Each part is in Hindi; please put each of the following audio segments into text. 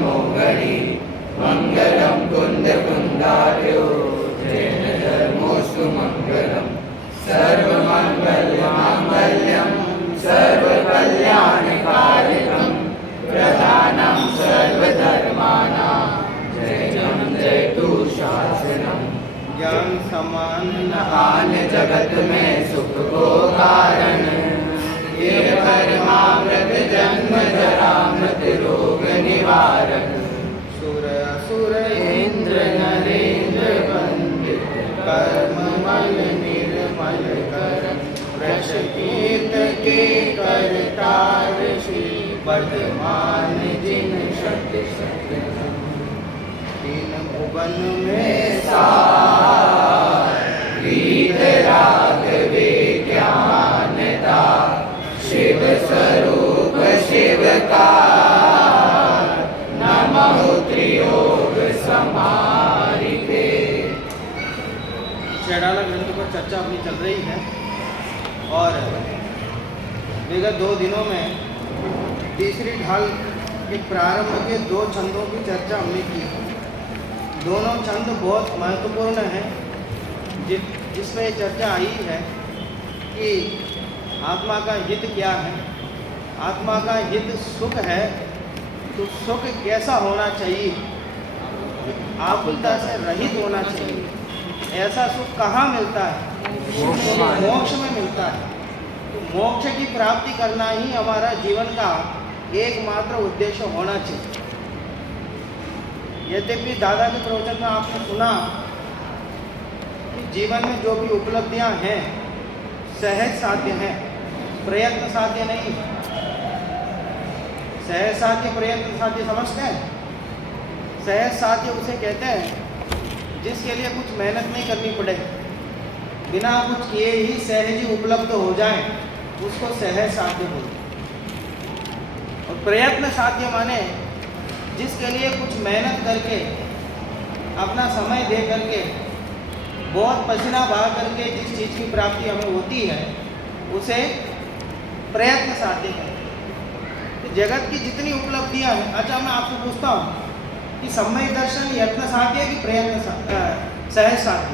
मोहरी मंगलम कुंद कुंदार्यो जैन धर्मोस्तु मंगलम सर्वमंगलमांगल्यम सर्वकल्याणकारिकम प्रधानं सर्वधर्माणां जयं जयतु शासनम। ज्ञान समान नहान जगत में सुख को कारण ये परमामृत जन्म जरा मृत रोग निवारक सुर असुर इंद्र नरेंद्र वंदित कर्म मल निर्मल कर वृष कीर्त के करतार श्री वर्धमान जिन शक्ति शक्ति तीन भुवन में सार वीतराग विज्ञानता शिव स्वरूप शिव का नमः त्रियोग समारिते। चैडाला ग्रंथ पर चर्चा अपनी चल रही है और विगत 2 दिनों में तीसरी ढाल के प्रारंभ के 2 छंदों की चर्चा हमने की। दोनों छंद बहुत महत्वपूर्ण हैं जिसमें चर्चा आई है कि आत्मा का हित क्या है। आत्मा का हित सुख है तो सुख कैसा होना चाहिए, आकुलता से रहित होना चाहिए। ऐसा सुख कहाँ मिलता है? मोक्ष में मिलता है। तो मोक्ष की प्राप्ति करना ही हमारा जीवन का एकमात्र उद्देश्य होना चाहिए। यद्यपि दादा के प्रवचन में आपने सुना कि जीवन में जो भी उपलब्धियां हैं सहज साध्य हैं, प्रयत्न साध्य नहीं। सहज साध्य प्रयत्न साध्य समझते हैं? सहज साध्य उसे कहते हैं जिसके लिए कुछ मेहनत नहीं करनी पड़े, बिना कुछ किए ही सहज ही उपलब्ध हो जाए, उसको सहज साध्य बोलते हैं। और प्रयत्न साध्य माने जिसके लिए कुछ मेहनत करके, अपना समय दे करके, बहुत पसीना बहा करके जिस चीज़ की प्राप्ति हमें होती है उसे प्रयत्न साध्य कहते हैं। तो जगत की जितनी उपलब्धियां हैं, अच्छा मैं आपसे पूछता हूँ कि सम्यक दर्शन यत्न साध्य कि प्रयत्न सहज साध्य?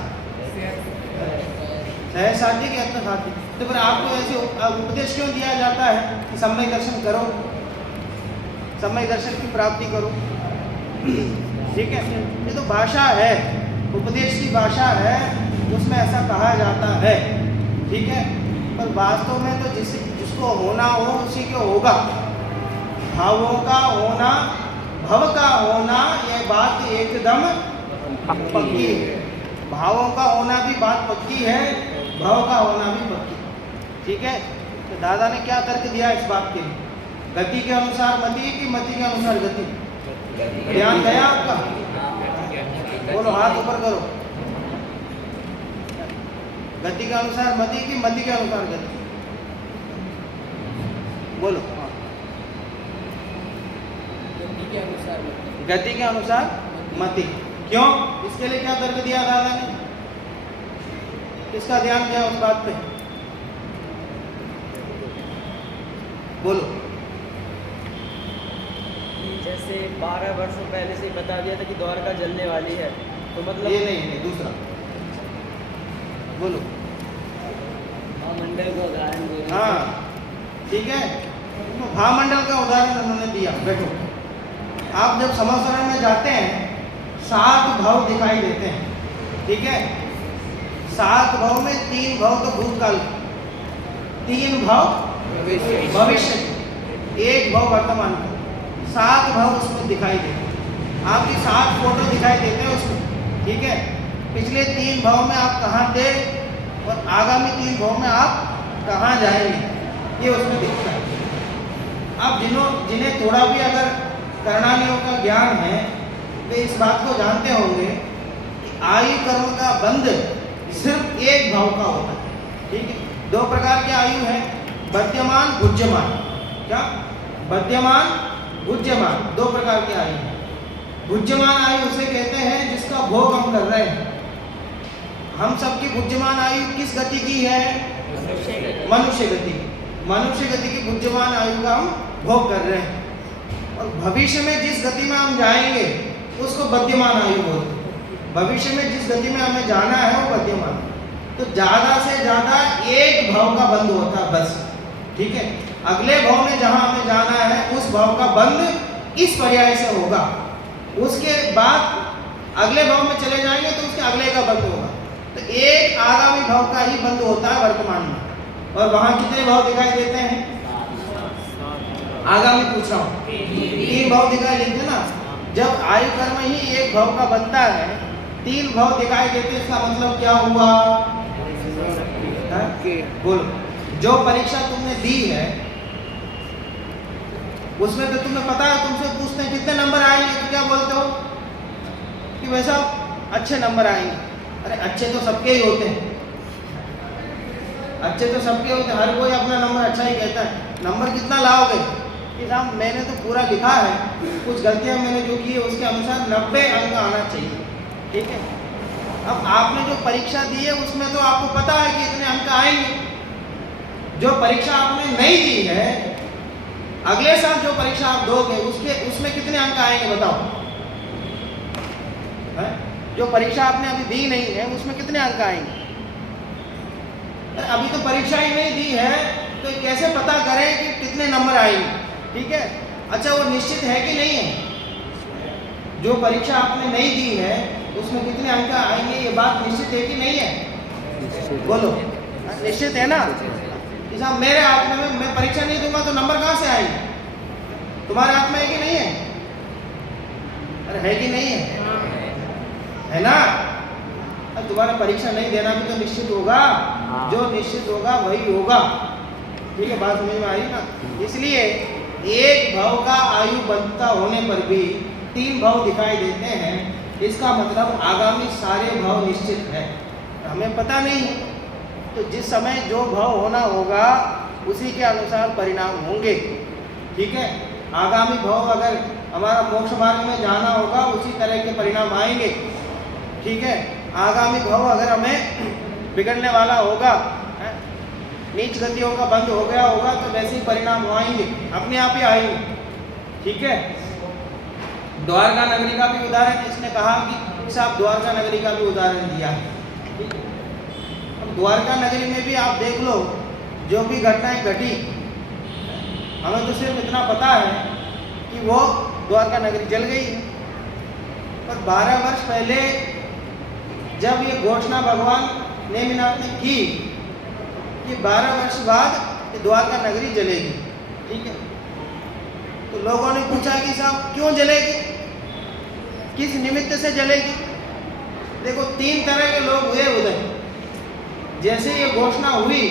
सहज साध्य कि यत्न साध्य? तो फिर आपको ऐसे उपदेश क्यों दिया जाता है कि सम्यक दर्शन करो, सम्यक दर्शन की प्राप्ति करो? ठीक है, ये तो भाषा है, उपदेश की भाषा है, उसमें ऐसा कहा जाता है। ठीक है, पर वास्तव में तो जिसको होना हो उसी को होगा। भावों का होना, भव का होना, यह बात एकदम पक्की है। भावों का होना भी बात पक्की है, भव का होना भी पक्की। ठीक है, तो दादा ने क्या तर्क दिया इस बात के लिए? गति के अनुसार मति कि मति के अनुसार गति? ध्यान गया आपका? बोलो, हाथ ऊपर करो। गति के अनुसार मति कि मति के अनुसार गति? बोलो। गति के अनुसार मति। क्यों? इसके लिए क्या तर्क दिया दादा ने? किसका ध्यान किया उस बात पे? बोलो। जैसे 12 वर्षों पहले से ही बता दिया था कि द्वारका जलने वाली है, तो मतलब ये नहीं, दूसरा बोलो। भामंडल का उदाहरण दिया। हाँ ठीक है, भामंडल का उदाहरण उन्होंने दिया। बैठो, आप जब समासरण में जाते हैं 7 भाव दिखाई देते हैं। ठीक है, 7 भाव में 3 भाव तो भूतकाल, 3 भाव भविष्य, 1 भाव वर्तमान का, 7 भाव उसमें दिखाई देते हैं। आपकी 7 फोटो दिखाई देते हैं उसमें। ठीक है, पिछले 3 भाव में आप कहाँ थे और आगामी 3 भाव में आप कहाँ जाएंगे, ये उसमें दिखता है। आप जिन्हें थोड़ा भी अगर करणानियों का ज्ञान है वे इस बात को जानते होंगे कि आयु कर्म का बंध सिर्फ 1 भाव का होता है। ठीक है, 2 प्रकार के आयु हैं, बध्यमान भुज्यमान। क्या? बध्यमान भुज्यमान, 2 प्रकार के आयु हैं। भुज्यमान आयु उसे कहते हैं जिसका भोग हम कर रहे हैं। हम सबकी भुज्यमान आयु किस गति की है? मनुष्य गति। मनुष्य गति की भुज्यमान आयु का हम भोग कर रहे हैं। और भविष्य में जिस गति में हम जाएंगे उसको बद्यमान आयु बोलते हैं। भविष्य में जिस गति में हमें जाना है वो बद्यमान। तो ज़्यादा से ज़्यादा एक भाव का बंध होता है बस, ठीक है। अगले भाव में जहाँ हमें जाना है उस भाव का बंध इस पर्याय से होगा, उसके बाद अगले भाव में चले जाएंगे तो उसके अगले का बंध होगा। तो एक आगामी भाव का ही बंध होता है वर्तमान में। और वहाँ कितने भाव दिखाई देते हैं? आगामी पूछ रहा हूँ, 3 भाव दिखाई देते ना। जब आयु कर्म ही एक भाव का बनता है, 3 भाव दिखाई देते, इसका मतलब क्या हुआ? बोलो, जो परीक्षा तुमने दी है उसमें तो तुम्हें पता है, तुमसे पूछते हैं कितने नंबर आएंगे, तो क्या बोलते हो कि वैसा अच्छे नंबर आएंगे। अरे अच्छे तो सबके ही होते हैं, अच्छे तो सबके होते हैं, हर कोई अपना नंबर अच्छा ही कहता है। नंबर कितना लाओगे कि साहब मैंने तो पूरा लिखा है, कुछ गलतियां मैंने जो की है उसके अनुसार 90 अंक आना चाहिए, ठीक है। अब आपने जो परीक्षा दी है उसमें तो आपको पता है कि इतने अंक आएंगे। जो परीक्षा आपने नहीं दी है, अगले साल जो परीक्षा आप दोगे उसमें कितने अंक आएंगे बताओ? है? जो परीक्षा आपने अभी दी नहीं है उसमें कितने अंक आएंगे? अभी तो परीक्षा ही नहीं दी है तो कैसे पता करें कि कितने नंबर आएंगे, ठीक है। अच्छा, वो निश्चित है कि नहीं है? जो परीक्षा आपने नहीं दी है उसमें कितने अंक आएंगे, ये बात निश्चित है कि नहीं है? बोलो, निश्चित है ना। साहब मेरे हाथ में, मैं परीक्षा नहीं दूंगा तो नंबर कहाँ से आएंगे? तुम्हारे हाथ में है कि नहीं है? अरे है कि नहीं है? है ना। अब तुम्हारा परीक्षा नहीं देना भी तो निश्चित होगा, जो निश्चित होगा वही होगा, ठीक है। बात समझ में आ रही ना। इसलिए एक भाव का आयु बनता होने पर भी 3 भाव दिखाई देते हैं, इसका मतलब आगामी सारे भाव निश्चित है, हमें पता नहीं है। तो जिस समय जो भाव होना होगा उसी के अनुसार परिणाम होंगे, ठीक है। आगामी भाव अगर हमारा मोक्ष मार्ग में जाना होगा उसी तरह के परिणाम आएंगे, ठीक है। आगामी भाव अगर हमें बिगड़ने वाला होगा, नीच गतियों का बंद हो गया होगा, तो वैसे ही परिणाम आएंगे, अपने आप ही आएंगे, ठीक है। द्वारका नगरी का भी उदाहरण इसने कहा कि साहब द्वारका नगरी का भी उदाहरण दिया है, ठीक है। अब द्वारका नगरी में भी आप देख लो जो भी घटनाएं घटी, हमें तो सिर्फ इतना पता है कि वो द्वारका नगरी जल गई है। पर 12 वर्ष पहले जब ये घोषणा भगवान नेमिनाथ ने की कि 12 वर्ष बाद द्वारका नगरी जलेगी, ठीक है। तो लोगों ने पूछा कि साहब क्यों जलेगी, किस निमित्त से जलेगी? देखो 3 तरह के लोग हुए उधर। जैसे ये घोषणा हुई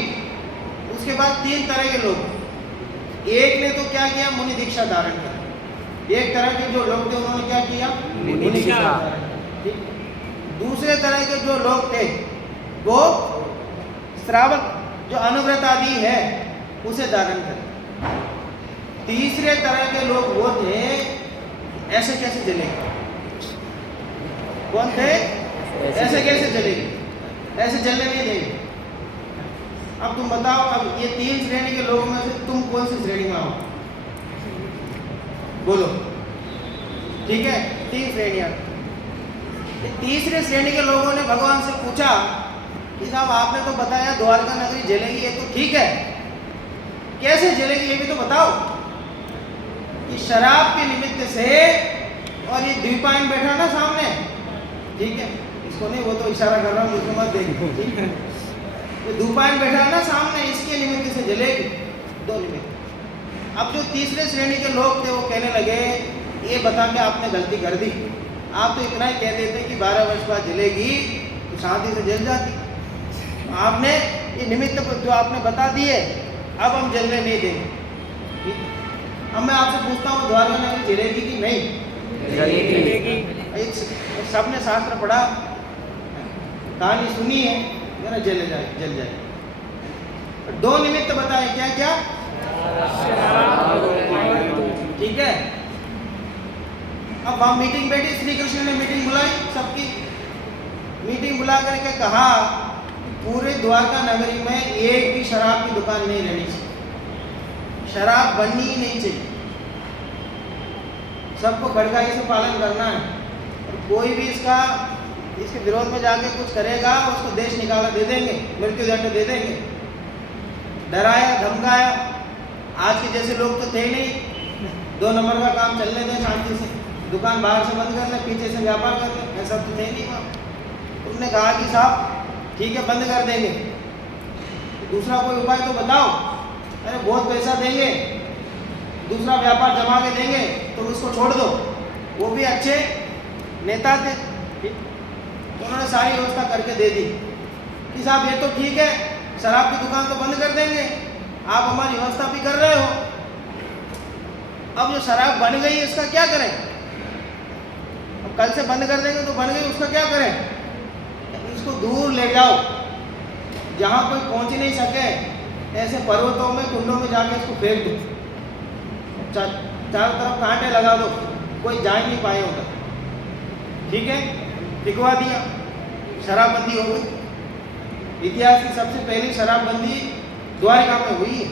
उसके बाद 3 तरह के लोग, एक ने तो क्या किया, मुनि दीक्षा धारण कर। एक तरह के जो लोग थे उन्होंने क्या किया, मुनि दीक्षा धारण कर। दूसरे तरह के जो लोग थे वो श्रावक जो अनुव्रत आदि है उसे धारण कर। तीसरे तरह के लोग वो थे, ऐसे कैसे जलेगी? कौन थे? ऐसे कैसे जलेगी, ऐसे जलने नहीं देंगे। अब तुम बताओ, अब ये 3 श्रेणी के लोगों में से तुम कौन सी श्रेणी में आओ? बोलो, ठीक है। 3 श्रेणियां। तीसरे श्रेणी के लोगों ने भगवान से पूछा कि साहब आपने तो बताया द्वारका नगरी जलेगी, ये तो ठीक है, कैसे जलेगी ये भी तो बताओ। कि शराब के निमित्त से, और ये द्वीपायन बैठा ना सामने, ठीक है, इसको नहीं, वो तो इशारा कर रहा हूँ, उसको मत देखो, ठीक है। तो द्वीपायन बैठा है ना सामने, इसके निमित्त से जलेगी, 2 निमित्त। अब जो तीसरे श्रेणी के लोग थे वो कहने लगे ये बता के आपने गलती कर दी, आप तो इतना ही कह देते कि 12 वर्ष बाद जलेगी तो शांति से जल जाती। आपने ये निमित्त जो आपने बता दिए, अब हम जलने नहीं देंगे। अब मैं आपसे पूछता हूँ द्वारका नगरी जलेगी कि नहीं? जलेगी। सबने शास्त्र पढ़ा, कहानी सुनी है, जरा जल जाए। 2 निमित्त बताए, क्या क्या? ठीक है। अब वहाँ मीटिंग बैठी, श्री कृष्ण ने मीटिंग बुलाई सबकी। मीटिंग बुला करके कहा पूरे द्वारका नगरी में एक भी शराब की दुकान नहीं रहनी चाहिए, शराब बननी ही नहीं चाहिए। सबको कड़ाई से पालन करना है। और कोई भी इसके विरोध में जाके कुछ करेगा उसको देश निकाला दे देंगे, मृत्यु दंड दे देंगे। डराया धमकाया, आज के जैसे लोग तो थे नहीं, 2 नंबर का काम चलने दें शांति से, दुकान बाहर से बंद कर लें, पीछे से व्यापार कर लें, ऐसा तो थे नहीं वहाँ। उन्होंने कहा कि साहब ठीक है बंद कर देंगे, दूसरा कोई उपाय तो बताओ। अरे बहुत पैसा देंगे, दूसरा व्यापार जमा के देंगे, तो उसको छोड़ दो। वो भी अच्छे नेता थे, तो उन्होंने सारी व्यवस्था करके दे दी कि साहब ये तो ठीक है, शराब की दुकान तो बंद कर देंगे, आप हमारी व्यवस्था भी कर रहे हो। अब जो शराब बन गई इसका क्या करें? अब कल से बंद कर देंगे तो बन गई, उसका क्या करें? इसको दूर ले जाओ, जहाँ कोई पहुँच नहीं सके, ऐसे पर्वतों में कुंडों में जाके इसको फेंक दो, चारों तरफ कांटे लगा दो, कोई जा ही नहीं पाए उधर। ठीक है, फिकवा दिया, शराबबंदी हो गई। इतिहास की सबसे पहली शराबबंदी द्वारका में हुई है।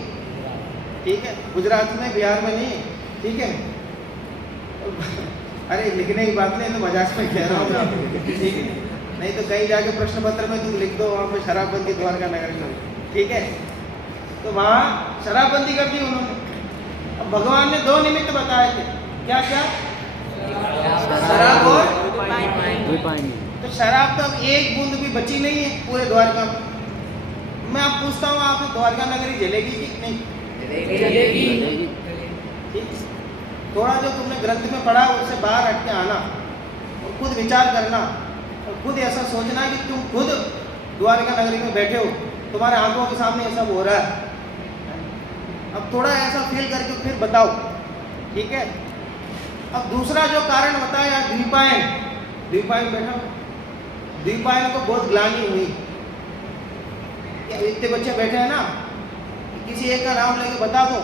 ठीक है, गुजरात में, बिहार में नहीं। ठीक है, अरे लिखने की बात नहीं, तो मजाक में कह रहा हूँ मैं आपको। ठीक है, नहीं तो कहीं जाके प्रश्न पत्र में तुम लिख दो वहाँ पे शराबबंदी द्वारका नगर में। ठीक है, तो वहाँ शराबबंदी कर दी उन्होंने। अब भगवान ने 2 निमित्त बताए थे, क्या क्या? शराब और रिफाइंड। तो शराब तो अब एक बूंद भी बची नहीं है पूरे द्वारका में। मैं आप पूछता हूँ, आपको द्वारका नगरी जलेगी कि नहीं? जलेगी। ठीक, थोड़ा जो तुमने ग्रंथ में पढ़ा उससे बाहर हट के आना और खुद विचार करना और खुद ऐसा सोचना कि तुम खुद द्वारका नगरी में बैठे हो, तुम्हारे आंखों के सामने ये सब हो रहा है। अब थोड़ा ऐसा फील करके फिर बताओ। ठीक है, अब दूसरा जो कारण बताया द्वीपायन। द्वीपायन बैठा, द्वीपायन को बहुत ग्लानि हुई। इतने बच्चे बैठे हैं ना, किसी एक का नाम लेके बता दो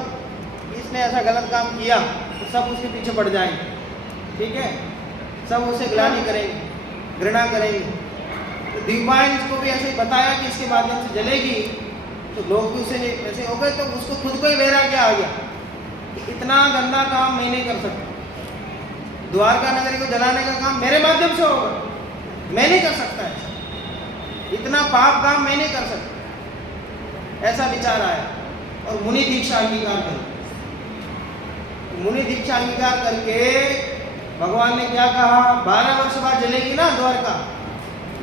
इसने ऐसा गलत काम किया, तो सब उसके पीछे पड़ जाएंगे। ठीक है, सब उसे ग्लानि करेंगे, घृणा करेंगे। तो द्वीपायन को भी ऐसे बताया कि इसके माध्यम से जलेगी, तो लोग भी उसे ऐसे हो गए। तो उसको खुद को ही वैराग्य आ गया कि इतना गंदा काम मैं नहीं कर सकता, द्वारका नगरी को जलाने का काम मेरे माध्यम से होगा, मैं नहीं कर सकता ऐसा, इतना पाप काम मैं नहीं कर सकता। ऐसा विचार आया और मुनि दीक्षा अंगीकार कर। मुनि दीक्षा अंगीकार करके भगवान ने क्या कहा? 12 वर्ष बाद जलेगी ना द्वारका,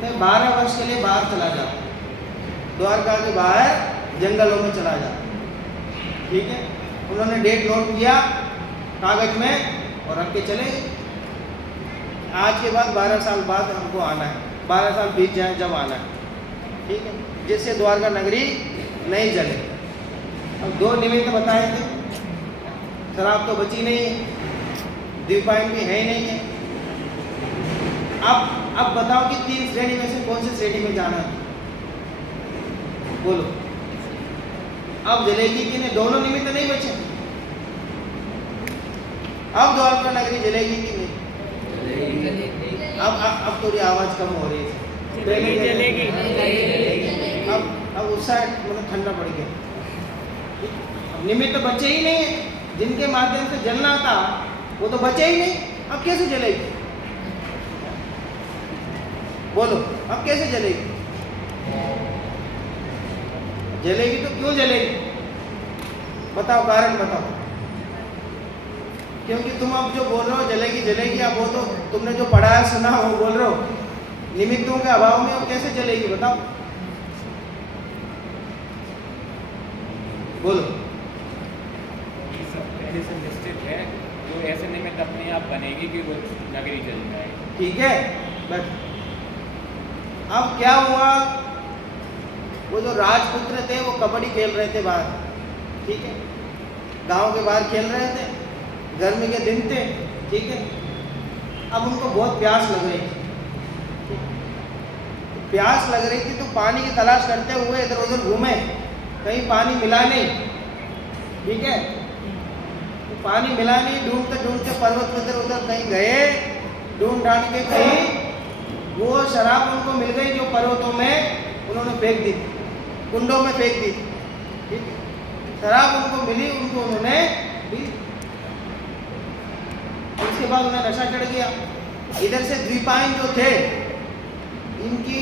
मैं 12 वर्ष के लिए बाहर चला जाऊँ, द्वारका के बाहर जंगलों में चला जाऊँ। ठीक है, उन्होंने डेट नोट किया कागज में और रख के चले गए। आज के बाद 12 साल बाद हमको आना है, 12 साल बीत जाए जब आना है। ठीक है, जिससे द्वारका नगरी नहीं जले। अब 2 निमित्त बताए थे, शराब तो बची नहीं है, द्वीपायन भी है ही नहीं है। अब बताओ कि 3 श्रेणी में से कौन सी श्रेणी में जाना है? बोलो, अब जलेगी कि नहीं? दोनों निमित्त नहीं बचे। अब द्वारका नगरी जलेगी कि नहीं? अब थोड़ी आवाज कम हो रही है। जलेगी। अब उसका मतलब ठंडा पड़ गया। अब निमित्त बचे ही नहीं है, जिनके माध्यम से जलना था वो तो बचे ही नहीं। अब कैसे जलेगी? बोलो, अब कैसे जलेगी? जलेगी तो क्यों जलेगी? बताओ, कारण बताओ। क्योंकि तुम अब जो बोल रहे हो जलेगी जलेगी, अब वो तो तुमने जो पढ़ा है सुना वो बोल रहे हो, निमित्तों के अभाव में वो कैसे जलेगी? बताओ, बोलो। ये सब पहले से निश्चित है, जो ऐसे निमित्त अपने आप बनेगी कि वो नगरी जल जाएगी। ठीक है, बस अब क्या हुआ? वो जो राजपुत्र थे वो कबड्डी खेल रहे थे बाहर। ठीक है, गांव के बाहर खेल रहे थे, गर्मी के दिन थे। ठीक है, अब उनको बहुत प्यास लग रही थी। प्यास लग रही थी तो पानी की तलाश करते हुए इधर उधर घूमे, कहीं पानी मिला नहीं। ठीक है, तो पानी मिला नहीं, ढूंढते ढूंढते पर्वत पर इधर उधर कहीं गए, ढूंढ ढांढ के कहीं वो शराब उनको मिल गई जो पर्वतों में उन्होंने फेंक दी, कुंडों में फेंक दी। ठीक है, शराब उनको मिली, उनको उन्होंने पी। उसके बाद उन्हें नशा चढ़ गया। इधर से द्वीपायन जो थे इनकी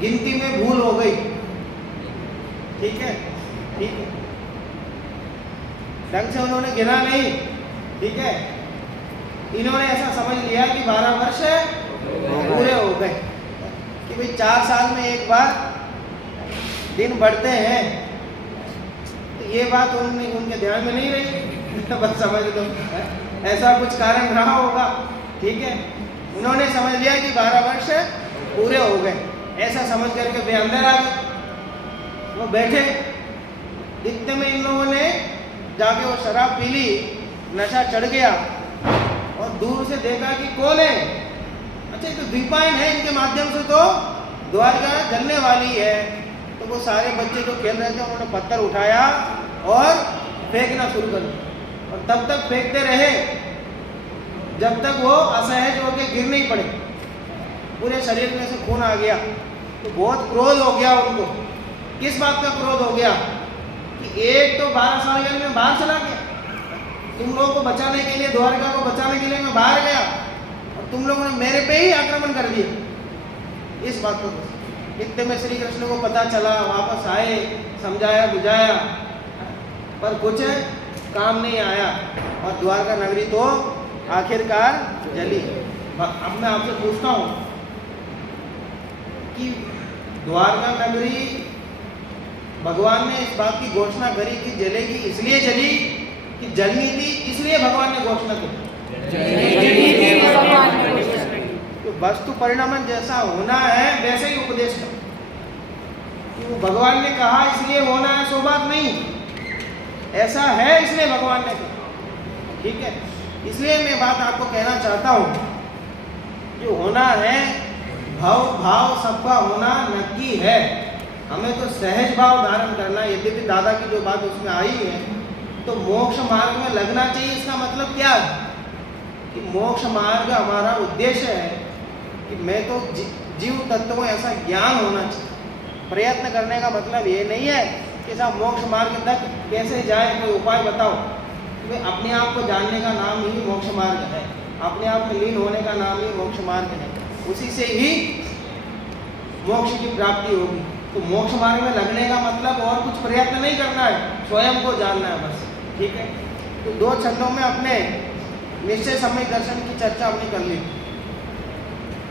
गिनती में भूल हो गई। ठीक है, ठीक है, ढंग से उन्होंने गिना नहीं। ठीक है, इन्होंने ऐसा समझ लिया कि 12 वर्ष पूरे हो गए, कि भाई 4 साल में एक बार दिन बढ़ते हैं। तो ये बात उनके ध्यान में नहीं रही। बस समझ लो ऐसा कुछ कारण रहा होगा। ठीक है, उन्होंने समझ लिया कि 12 वर्ष पूरे हो गए, ऐसा समझ करके वे अंदर आ गए। वो बैठे, इतने में इन लोगों ने जाके वो शराब पी ली, नशा चढ़ गया और दूर से देखा कि कौन है। अच्छा, ये तो द्वीपायन है, इनके माध्यम से तो द्वारका जलने वाली है। तो वो सारे बच्चे जो खेल रहे थे उन्होंने पत्थर उठाया और फेंकना शुरू कर दिया, और तब तक फेंकते रहे जब तक वो असहज होकर गिर नहीं पड़े, पूरे शरीर में से खून आ गया। तो बहुत क्रोध हो गया उनको। किस बात का क्रोध हो गया कि एक तो 12 साल के लिए मैं बाहर चला गया, तुम लोगों को बचाने के लिए, द्वारका को बचाने के लिए मैं बाहर गया, और तुम लोगों ने मेरे पे ही आक्रमण कर दिया। इस बात को इतने में श्री कृष्ण को पता चला, वापस आए, समझाया बुझाया, पर कुछ काम नहीं आया और द्वारका नगरी तो आखिरकार जली। अब मैं आपसे पूछता हूँ कि द्वारका नगरी भगवान ने इस बात की घोषणा करी कि जलेगी, इसलिए जली कि जलनी थी इसलिए भगवान ने घोषणा की? तो वस्तु परिणाम जैसा होना है वैसे ही उपदेश है कि वो भगवान ने कहा इसलिए होना है, सो बात नहीं, ऐसा है इसलिए भगवान ने कहा। ठीक है, इसलिए मैं बात आपको कहना चाहता हूँ, जो होना है भाव सबका होना नक्की है। हमें तो सहज भाव धारण करना है। यद्यपि दादा की जो बात उसमें आई है, तो मोक्ष मार्ग में लगना चाहिए। इसका मतलब क्या है कि मोक्ष मार्ग हमारा उद्देश्य है कि मैं तो जीव तत्व में ऐसा ज्ञान होना चाहिए। प्रयत्न करने का मतलब ये नहीं है कि साहब मोक्ष मार्ग तक कैसे जाए, कोई उपाय बताओ। तो अपने आप को जानने का नाम ही मोक्ष मार्ग है, अपने आप में लीन होने का नाम ही मोक्ष मार्ग है। उसी से ही मोक्ष की प्राप्ति होगी। तो मोक्ष मार्ग में लगने का मतलब और कुछ प्रयत्न नहीं करना है, स्वयं को जानना है बस। ठीक है, तो 2 छंदों में अपने निश्चय समय दर्शन की चर्चा हमने कर ली।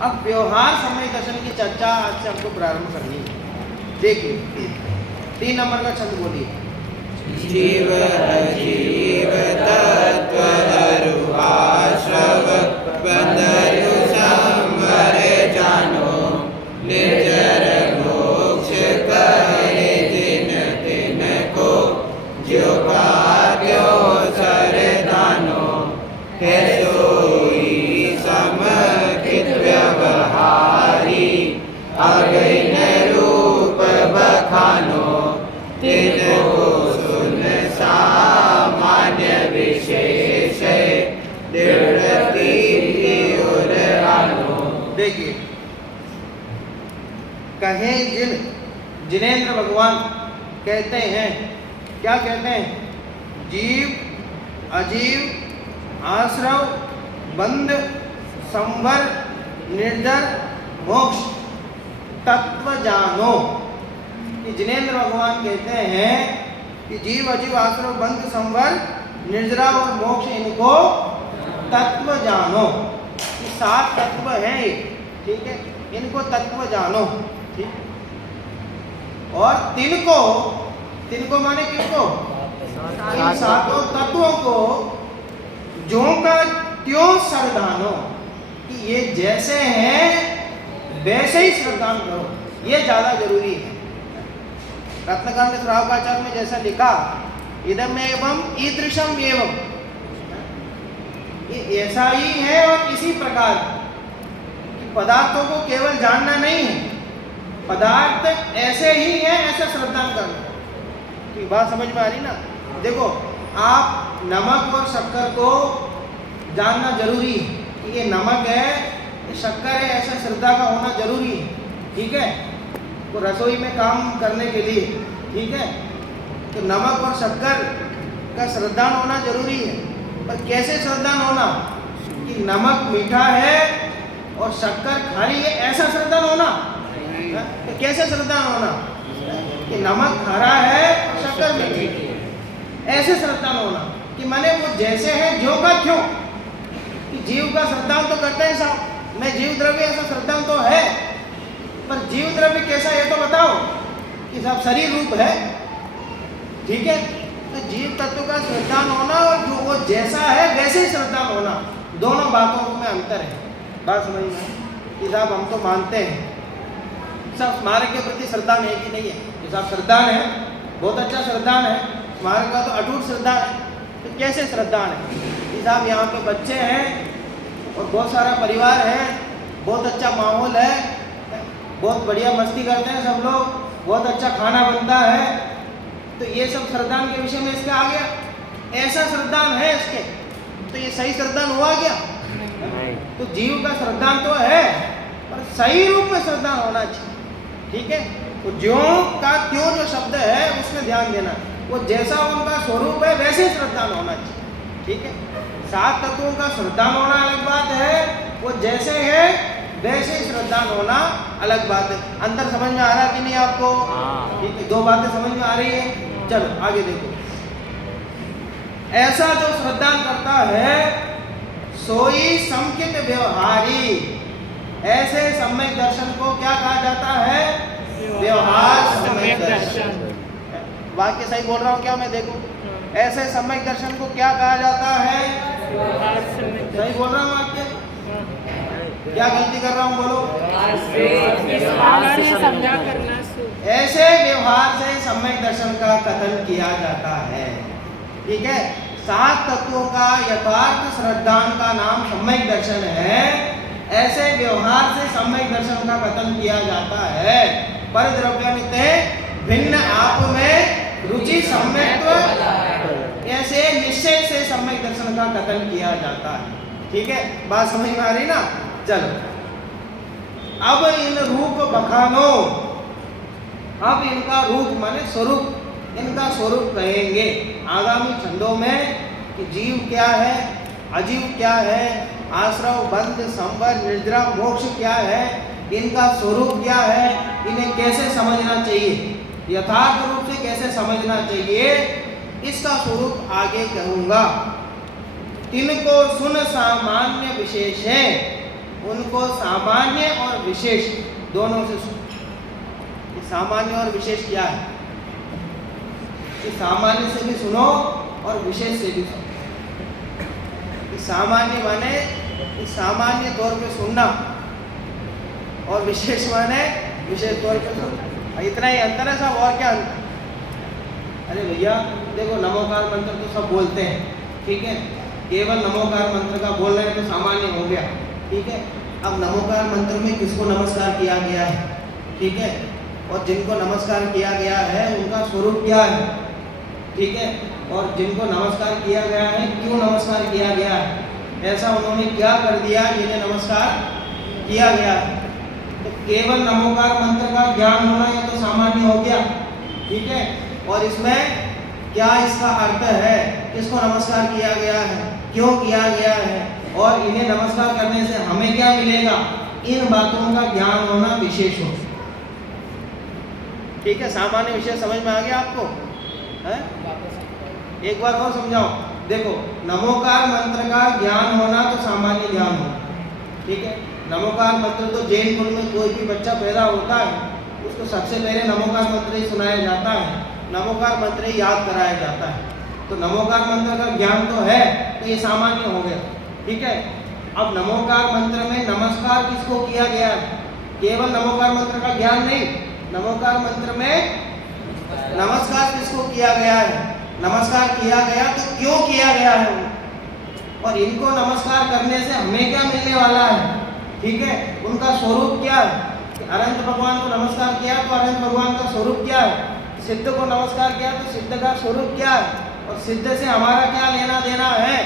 अब व्यवहार समय दर्शन की चर्चा आज से हमको प्रारंभ करनी है। देखिए 3 नंबर का छंद बोलिए। जीव अजीव तत्व धरु आश्रव बंधु संवर जानो, निर्जर मोक्ष कहे दिन दिन को, जो कार्यो सरदानो, है सोई समकित व्यवहारी, अगैन रूप बखानो, तिनको सुन सामान्य विशेष, दृढ़ति और आनो। देखिए, कहे जिनेंद्र भगवान कहते हैं, क्या कहते हैं? जीव अजीव आश्रव बंध संवर निर्जर मोक्ष तत्व जानो। कि जिनेंद्र भगवान कहते हैं कि जीव अजीव आश्रव बंध संवर निर्जरा और मोक्ष, इनको तत्व जानो। कि 7 तत्व हैं ये। ठीक है, इनको तत्व जानो। ठीक, और तिनको माने किनको? इन 7 तत्वों को ज्यों का त्यों श्रद्धानो, कि ये जैसे हैं वैसे ही श्रद्धान करो, ये ज्यादा जरूरी है। रत्नकांड श्रावकाचार्य में जैसा लिखा, इदम एवं ईदृशम एवं, ये ऐसा ही है और इसी प्रकार कि पदार्थों को केवल जानना नहीं है, पदार्थ ऐसे ही है ऐसा श्रद्धा करना। तो बात समझ में आ रही ना? देखो, आप नमक और शक्कर को जानना जरूरी है कि ये नमक है, ये शक्कर है, ऐसा श्रद्धा का होना जरूरी है। ठीक है, तो रसोई में काम करने के लिए, ठीक है, तो नमक और शक्कर का श्रद्धान होना जरूरी है। पर कैसे श्रद्धान होना? कि नमक मीठा है और शक्कर खारी है, ऐसा श्रद्धान होना। तो कैसे श्रद्धान होना कि नमक खारा है और शक्कर मीठी है, ऐसे श्रद्धान होना कि माने वो जैसे है ज्यों का क्यों। कि जीव का श्रद्धान तो करते हैं साहब, मैं जीव द्रव्य ऐसा श्रद्धान तो है, पर जीव द्रव्य कैसा है तो बताओ कि साहब शरीर रूप है, ठीक है। तो जीव तत्व का श्रद्धान होना और जो वो जैसा है वैसे ही श्रद्धान होना, दोनों बातों में अंतर है। बात समझ में कि साहब हम तो मानते हैं सब स्मारक के प्रति श्रद्धान है कि नहीं है, कि साहब श्रद्धान है, बहुत अच्छा श्रद्धान है, स्मारक का तो अटूट श्रद्धा है। तो कैसे श्रद्धान है कि साहब यहाँ पे बच्चे हैं और बहुत सारा परिवार है, बहुत अच्छा माहौल है, बहुत बढ़िया मस्ती करते हैं सब लोग, बहुत अच्छा खाना बनता है, तो ये सब श्रद्धान के विषय में इसके आ गया, ऐसा श्रद्धान है इसके, तो ये सही श्रद्धान हुआ क्या? तो जीव का श्रद्धान तो है पर सही रूप में श्रद्धान होना चाहिए, ठीक है। तो ज्यों का क्यों जो शब्द है उसमें ध्यान देना, वो जैसा उनका स्वरूप है वैसे ही श्रद्धान होना चाहिए, ठीक है। सात तत्वों का श्रद्धान होना अलग बात है, वो जैसे है वैसे ही श्रद्धान होना अलग बात है। अंतर समझ में आ रहा कि नहीं आपको? ठीक है, दो बातें समझ में आ रही है। चलो आगे देखो, ऐसा जो श्रद्धान करता है सोई समकित व्यवहारी, ऐसे सम्यक दर्शन को क्या कहा जाता है? व्यवहार सम्यक दर्शन। वाक्य सही बोल रहा हूँ क्या मैं? देखो, ऐसे सम्यक दर्शन को क्या कहा जाता है? सही बोल रहा हूँ वाक्य? क्या गलती कर रहा हूँ बोलो? ऐसे व्यवहार से सम्यक दर्शन का कथन किया जाता है, ठीक है। सात तत्वों का यथार्थ श्रद्धान का नाम सम्यक दर्शन है, ऐसे व्यवहार से सम्यक दर्शन का कथन किया जाता है। पर द्रव्यान्विते भिन्न आप में रुचि सम्यक्त्व, ऐसे निश्चय से सम्यक दर्शन का कथन किया जाता है, ठीक है। बात समझ में आ रही ना? चलो अब इन रूप बखानो, अब इनका रूप माने स्वरूप, इनका स्वरूप कहेंगे आगामी छंदों में कि जीव क्या है, अजीव क्या है, आश्रव बंध संवर निर्जरा मोक्ष क्या है, इनका स्वरूप क्या है, इन्हें कैसे समझना चाहिए, यथार्थ रूप से कैसे समझना चाहिए, इसका स्वरूप आगे कहूंगा। इनको सुन सामान्य विशेष है, उनको सामान्य और विशेष दोनों से सुन। सामान्य और विशेष क्या है? कि सामान्य से भी सुनो और विशेष से भी सुनो। सामान्य माने कि सामान्य तौर पे सुनना और विशेष माने विशेष तौर पे सुनना, इतना ही अंतर है सब, और क्या अंतर? अरे भैया देखो, नमोकार मंत्र तो सब बोलते हैं, ठीक है, केवल नमोकार मंत्र का बोल रहे हैं तो सामान्य हो गया, ठीक है। अब नमोकार मंत्र में किसको नमस्कार किया गया है, ठीक है, और जिनको नमस्कार किया गया है उनका स्वरूप क्या है, ठीक है, और जिनको नमस्कार किया गया है क्यों नमस्कार किया गया है, ऐसा उन्होंने क्या कर दिया जिन्हें नमस्कार किया गया है। तो केवल नमोकार मंत्र का ज्ञान होना ये तो सामान्य हो गया, ठीक है। और इसमें क्या इसका अर्थ है, किसको नमस्कार किया गया है, क्यों किया गया है, और इन्हें नमस्कार करने से हमें क्या मिलेगा, इन बातों का ज्ञान होना विशेष हो, ठीक है। सामान्य विषय समझ में आ गया आपको है? एक बार और समझाओ। देखो, नमोकार मंत्र का ज्ञान होना तो सामान्य ज्ञान हो, ठीक है। नमोकार मंत्र तो जैन कुल में कोई भी बच्चा पैदा होता है उसको सबसे पहले नमोकार मंत्र ही सुनाया जाता है, नमोकार मंत्र ही याद कराया जाता है। तो नमोकार मंत्र का ज्ञान तो है, तो ये सामान्य हो गया, ठीक है। अब नमोकार मंत्र में नमस्कार किसको किया गया है? केवल नमोकार मंत्र का ज्ञान नहीं, नमोकार मंत्र में नमस्कार किसको किया गया है, नमस्कार किया गया तो क्यों किया गया है, और इनको नमस्कार करने से हमें क्या मिलने वाला है, ठीक है। उनका स्वरूप क्या है, अनंत भगवान को नमस्कार किया तो अनंत भगवान का स्वरूप क्या है, सिद्ध को नमस्कार किया तो सिद्ध का स्वरूप क्या है, और सिद्ध से हमारा क्या लेना देना है,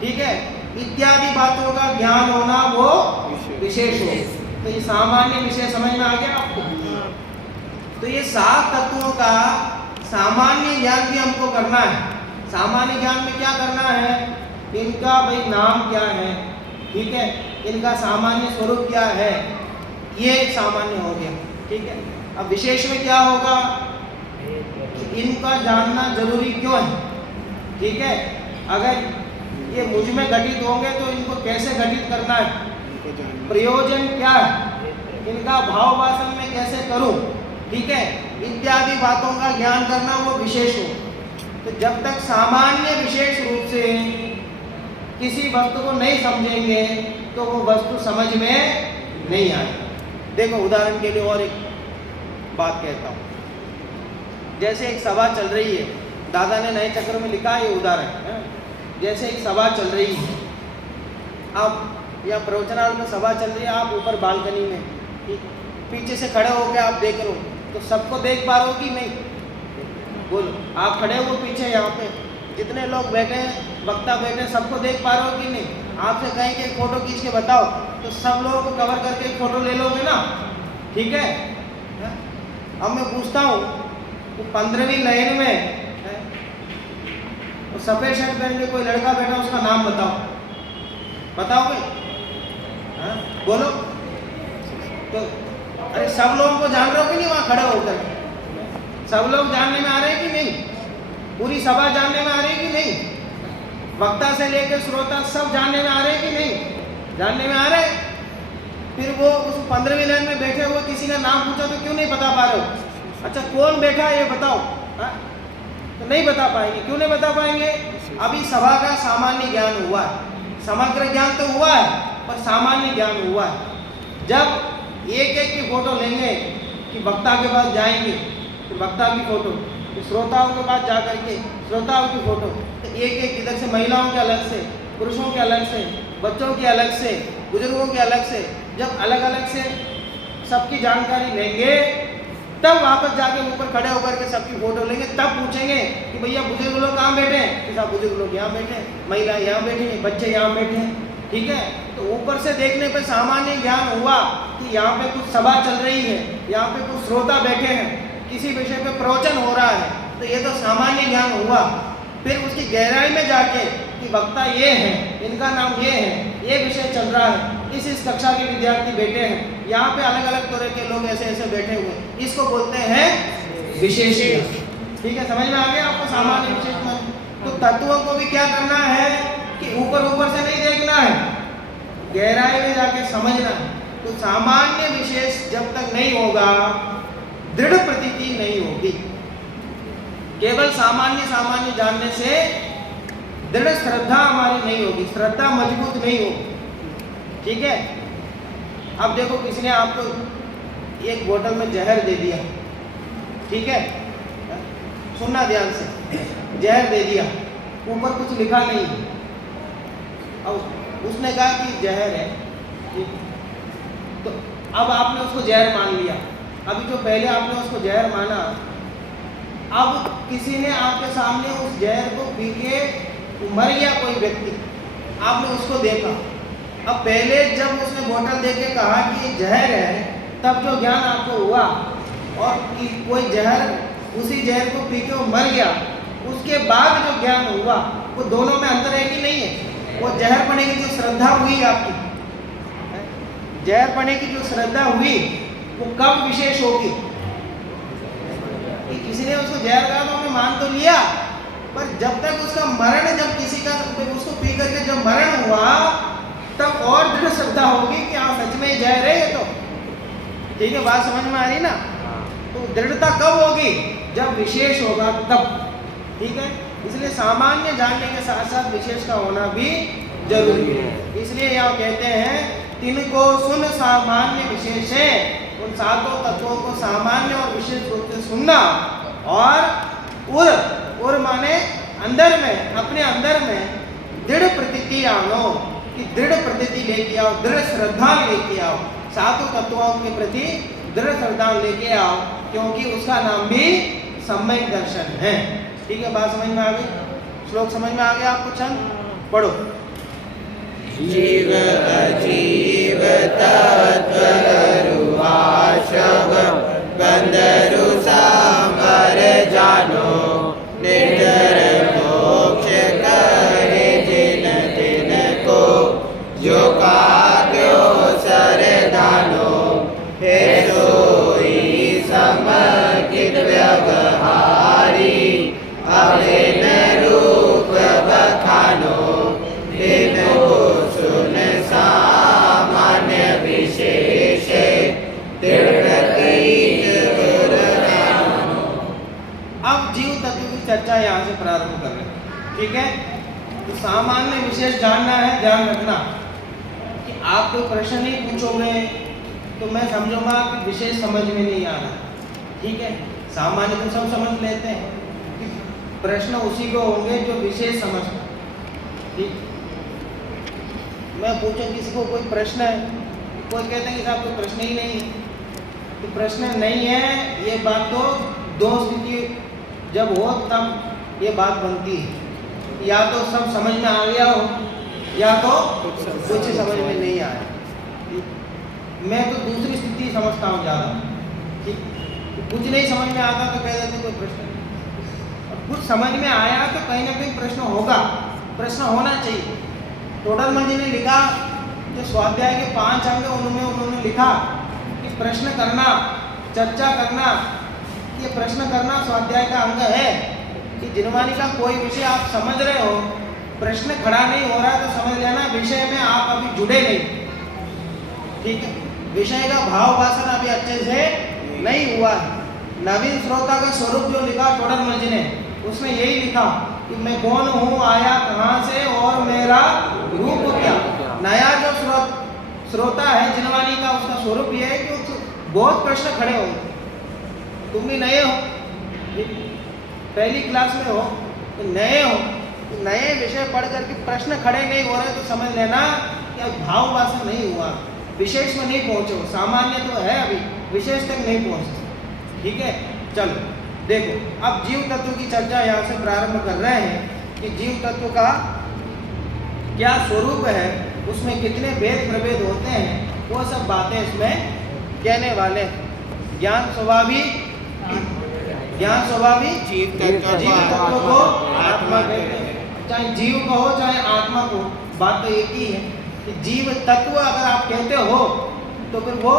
ठीक है। इत्यादि बातों का ज्ञान होना वो विशेष हो। तो ये सामान्य विषय समझ में आ गया आपको? तो ये सात तत्वों का सामान्य ज्ञान भी हमको करना है। सामान्य ज्ञान में क्या करना है, इनका भाई नाम क्या है, ठीक है, इनका सामान्य स्वरूप क्या है, ये सामान्य हो गया। ठीक है, अब विशेष में क्या होगा कि इनका जानना जरूरी क्यों है। ठीक है, अगर ये मुझ में घटित होंगे तो इनको कैसे घटित करना है, प्रयोजन क्या है, इनका भाव वासन में कैसे करूं, ठीक है, इत्यादि बातों का ज्ञान करना वो विशेष हो। तो जब तक सामान्य विशेष रूप से किसी वस्तु को नहीं समझेंगे तो वो वस्तु समझ में नहीं आएगी। देखो उदाहरण के लिए और एक बात कहता हूँ, जैसे एक सभा चल रही है, दादा ने नए चक्र में लिखा है ये उदाहरण है। जैसे एक सभा चल रही है, आप या प्रवचनाल में सभा चल रही है, आप ऊपर बालकनी में पीछे से खड़े होकर आप देख रहे हो, तो सबको देख पा रहे हो कि नहीं, बोलो। आप खड़े हो पीछे, यहाँ पे जितने लोग बैठे हैं, वक्ता बैठे हैं, सबको देख पा रहे हो कि नहीं। आपसे कहें कि एक फ़ोटो खींच के बताओ, तो सब लोगों को कवर करके एक फ़ोटो ले लोगे ना, ठीक है। अब मैं पूछता हूँ तो 15वीं लाइन में तो सफ़ेद शर्ट पहन के कोई लड़का बैठा, उसका नाम बताओ, बताओगे? हाँ बोलो। तो अरे सब लोगों को जान रहे हो कि नहीं, वहाँ खड़े होकर सब लोग जानने में आ रहे हैं कि नहीं, पूरी सभा जानने में आ रही है कि नहीं, वक्ता से लेकर श्रोता सब जानने में आ रहे हैं कि नहीं, जानने में आ रहे हैं। फिर वो उस 15वीं लाइन में बैठे हुए किसी का नाम पूछा तो क्यों नहीं बता पा रहे हो? अच्छा कौन बैठा है ये बताओ, हाँ? तो नहीं बता पाएंगे। क्यों नहीं बता पाएंगे? अभी सभा का सामान्य ज्ञान हुआ है, समग्र ज्ञान तो हुआ है पर सामान्य ज्ञान हुआ है। जब एक एक की फोटो लेंगे कि वक्ता के पास जाएंगे तो वक्ता की फोटो, तो श्रोताओं के पास जा करके श्रोताओं की फोटो, तो एक एक इधर से महिलाओं के अलग से, पुरुषों के अलग से, बच्चों के अलग से, बुजुर्गों के अलग से, जब अलग अलग से सबकी जानकारी लेंगे तब वापस जाके ऊपर खड़े होकर के सबकी फोटो लेंगे, तब पूछेंगे कि भैया बुजुर्ग लोग कहाँ बैठे हैं, तो सब बुजुर्ग लोग यहाँ बैठे हैं, महिला यहाँ बैठी हैं, बच्चे यहाँ बैठे हैं, ठीक है। तो ऊपर से देखने पर सामान्य ज्ञान हुआ कि यहाँ पे कुछ सभा चल रही है, यहाँ पे कुछ श्रोता बैठे हैं, किसी विषय पे प्रवचन हो रहा है, तो ये तो सामान्य ज्ञान हुआ। फिर उसकी गहराई में जाके कि वक्ता ये है, इनका नाम ये है, ये विषय चल रहा है, इस कक्षा के विद्यार्थी बैठे हैं, यहाँ पे अलग अलग तरह के लोग ऐसे ऐसे बैठे हुए, इसको बोलते हैं विशेष। ठीक है, समझ में आ गया आपको सामान्य विशेष में? तो तत्वों को भी क्या करना है कि ऊपर ऊपर से नहीं देखना है, गहराई में जाके समझना है। तो सामान्य विशेष जब तक नहीं होगा दृढ़ प्रतीति नहीं होगी। केवल सामान्य सामान्य जानने से दृढ़ श्रद्धा हमारी नहीं होगी, श्रद्धा मजबूत नहीं होगी। ठीक है, अब देखो किसी ने आपको एक बोतल में जहर दे दिया, ठीक है, सुनना ध्यान से, जहर दे दिया, ऊपर कुछ लिखा नहीं, अब उसने कहा कि जहर है, तो अब आपने उसको जहर मान लिया। अभी जो पहले आपने उसको जहर माना, अब किसी ने आपके सामने उस जहर को पी के मर गया कोई व्यक्ति, आपने उसको देखा। अब पहले जब उसने बोतल दे के कहा कि ये जहर है, तब जो ज्ञान आपको हुआ, और कि कोई जहर, उसी जहर को पी के वो मर गया, उसके बाद जो ज्ञान हुआ, वो दोनों में अंतर है कि नहीं है? वो जहर पड़ने की जो श्रद्धा हुई आपकी, जहर पड़ने की जो श्रद्धा हुई, वो कब विशेष होगी? कि किसी ने उसको जहर कहा तो हमने मान तो लिया, पर जब तक उसका मरण, जब किसी का उसको पी करके जब मरण हुआ, तब और दृढ़ श्रद्धा होगी कि हाँ सच में जहर है ये तो। ठीक है, बात समझ में आ रही ना? तो दृढ़ता कब होगी? जब विशेष होगा तब। ठीक है, इसलिए सामान्य जानने के साथ साथ विशेष का होना भी जरूरी है। इसलिए यहाँ कहते हैं तिनको सुन सामान्य विशेष है, उन सातों तत्वों को सामान्य और विशेष रूप से सुनना, और उर माने अंदर में, अपने अंदर में दृढ़ प्रतीति आनो, कि दृढ़ प्रतीति लेके आओ, दृढ़ श्रद्धा लेके आओ, सातों तत्वों के प्रति दृढ़ श्रद्धा लेके आओ, क्योंकि उसका नाम भी सम्यक दर्शन है। ठीक है, बात समझ में आ गई? श्लोक समझ में आ गया आपको? चंद पढ़ो। जीव अजीव तत्व आश्रव बंदरु सांवर जानो, निर्जर मोक्ष करे जिन तिन को, जो का ठीक है। तो सामान्य विशेष जानना है, ध्यान रखना कि आप कोई प्रश्न नहीं पूछोगे तो मैं समझूंगा कि विशेष समझ में नहीं आ रहा, ठीक है। सामान्य तो सब समझ लेते हैं कि प्रश्न उसी को होंगे जो विशेष समझ, ठीक। मैं पूछूं किसी को कोई प्रश्न है, कोई कहते हैं कि साहब कोई प्रश्न ही नहीं है, तो प्रश्न नहीं है ये बात तो दो स्थिति जब हो तब ये बात बनती है, या तो सब समझ में आ गया हो या तो कुछ समझ में नहीं आया। मैं तो दूसरी स्थिति समझता हूँ ज़्यादा, ठीक। कुछ नहीं समझ में आता तो कह देते कोई प्रश्न नहीं, और कुछ समझ में आया तो कहीं ना कहीं प्रश्न होगा, प्रश्न होना चाहिए। टोडरमल जी ने लिखा जो स्वाध्याय के 5 अंग उन्होंने लिखा कि प्रश्न करना, चर्चा करना, ये प्रश्न करना स्वाध्याय का अंग है। कि जिनवानी का कोई विषय आप समझ रहे हो, प्रश्न खड़ा नहीं हो रहा तो समझ लेना विषय में आप अभी जुड़े नहीं, ठीक है। विषय का भाव भाषण अभी अच्छे से नहीं हुआ है। नवीन श्रोता का स्वरूप जो लिखा टोडरमल जी ने, उसमें यही लिखा कि मैं कौन हूँ, आया कहाँ से और मेरा रूप क्या। नया जो श्रोता है जिनवानी का, उसका स्वरूप ये है कि बहुत प्रश्न खड़े होंगे। तुम भी नए हो, पहली क्लास में हो तो नए हो, तो नए विषय पढ़ करके प्रश्न खड़े नहीं हो रहे तो समझ लेना कि भाव भाषण नहीं हुआ, विशेष में नहीं पहुंचे हो। सामान्य तो है अभी, विशेष तक नहीं पहुंचे, ठीक है। चलो देखो, अब जीव तत्व की चर्चा यहाँ से प्रारंभ कर रहे हैं कि जीव तत्व का क्या स्वरूप है, उसमें कितने भेद प्रभेद होते हैं, वो सब बातें इसमें कहने वाले। ज्ञान स्वभावी जीव तत्व को आत्मा कहते हैं। चाहे जीव कहो चाहे आत्मा को, बात तो एक ही है कि जीव तत्व अगर आप कहते हो तो फिर वो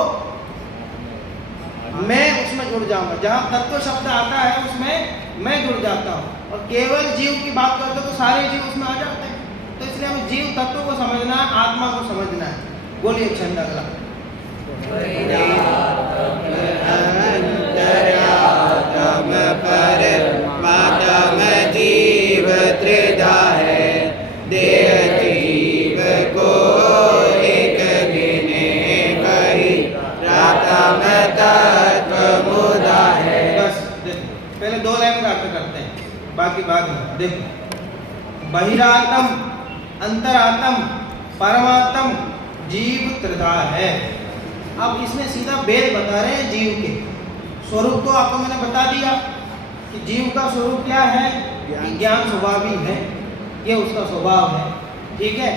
मैं उसमें जुड़ जाऊंगा। जहाँ तत्व शब्द आता है उसमें मैं जुड़ जाता हूँ, और केवल जीव की बात करते तो सारे जीव उसमें आ जाते हैं। तो इसलिए हमें जीव तत्व को समझना है, आत्मा को समझना है। बोलिए छंद अगला। तम पर मातम जीव त्रिधा है, देह जीव को एक गिने कही, रातम तत्व मुदा है। बस देखो, पहले 2 लाइन का अर्थ करते हैं, बाकी बाद में देखो। बहिरातम, अंतरातम, परमात्म, जीव त्रिधा है। अब इसमें सीधा भेद बता रहे हैं जीव के। स्वरूप तो आपको मैंने बता दिया कि जीव का स्वरूप क्या है, ज्ञान स्वभावी है, ये उसका स्वभाव है, ठीक है।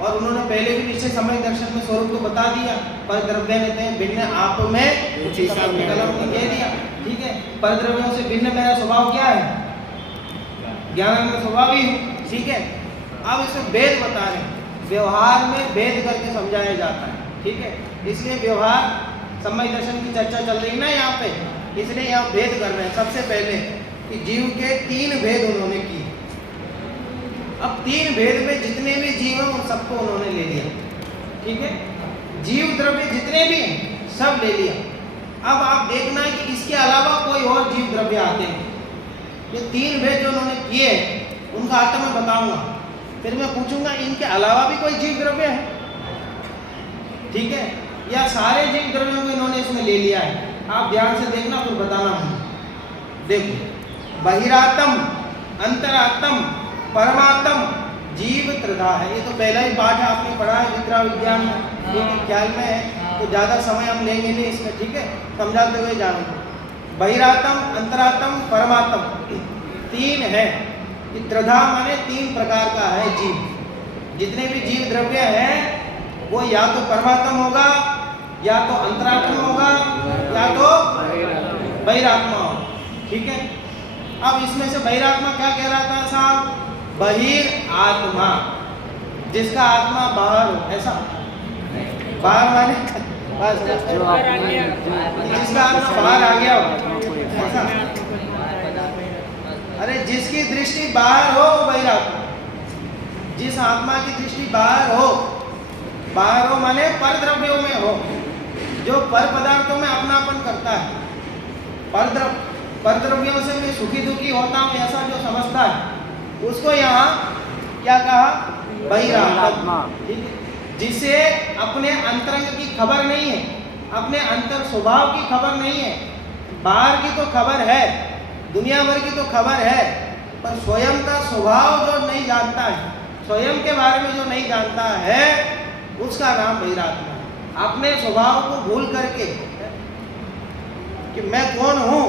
और उन्होंने पहले भी निश्चय समय दर्शन में स्वरूप तो बता दिया, परद्रव्य लेते हैं भिन्न आप में उसी कलम ने कह दिया, ठीक है। परद्रव्यों से भिन्न मेरा स्वभाव क्या है, ज्ञान में स्वभावी हूँ, ठीक है। अब इसमें भेद बता रहे हैं, व्यवहार में भेद करके समझाया जाता है, ठीक है। इसलिए व्यवहार समय दर्शन की चर्चा चल रही ना यहाँ पे, इसलिए यहाँ भेद कर रहे हैं। सबसे पहले कि जीव के 3 भेद उन्होंने किए। अब 3 भेद में जितने भी जीव हैं उन सबको उन्होंने ले लिया, ठीक है। जीव द्रव्य जितने भी हैं सब ले लिया। अब आप देखना है कि इसके अलावा कोई और जीव द्रव्य आते हैं। ये 3 भेद जो उन्होंने किए उनका अर्थ मैं बताऊंगा, फिर मैं पूछूंगा इनके अलावा भी कोई जीव द्रव्य है, ठीक है, या सारे जीव द्रव्यों को इन्होंने इसमें ले लिया है। आप ध्यान से देखना फिर बताना मुझे। देखो, बहिरातम, अंतरातम, परमात्म, जीव त्रिधा है। ये तो पहला ही पाठ आपने पढ़ा है विद्या विज्ञान में, लेकिन ख्याल में है तो ज़्यादा समय हम लेंगे नहीं इसमें, ठीक है, समझाते हुए जाएंगे। बहिरातम, अंतरातम, परमात्म 3 है। कि त्रिधा माने 3 प्रकार का है जीव। जितने भी जीव द्रव्य हैं वो या तो परमात्म होगा, या तो अंतरात्मा होगा, या तो बहिरात्मा होगा, ठीक है। अब इसमें से बहिरात्मा क्या कह रहा था साहब, बहिर आत्मा, जिसका आत्मा बाहर हो, ऐसा बाहर माने जिसका आत्मा बाहर आ गया हो, ऐसा। अरे जिसकी दृष्टि बाहर हो बहिरात्मा, जिस आत्मा की दृष्टि बाहर हो माने पर द्रव्यों में हो, जो पर पदार्थों में अपनापन करता है। पर द्रव्यों से मैं सुखी दुखी होता हूँ ऐसा जो समझता है उसको यहाँ क्या कहा? बहिरात्मा। ठीक है, जिसे अपने अंतरंग की खबर नहीं है, अपने अंतर स्वभाव की खबर नहीं है। बाहर की तो खबर है, दुनिया भर की तो खबर है, पर स्वयं का स्वभाव जो नहीं जानता है, स्वयं के बारे में जो नहीं जानता है, उसका नाम बहिरात्मा है। अपने स्वभाव को भूल करके कि मैं कौन हूँ,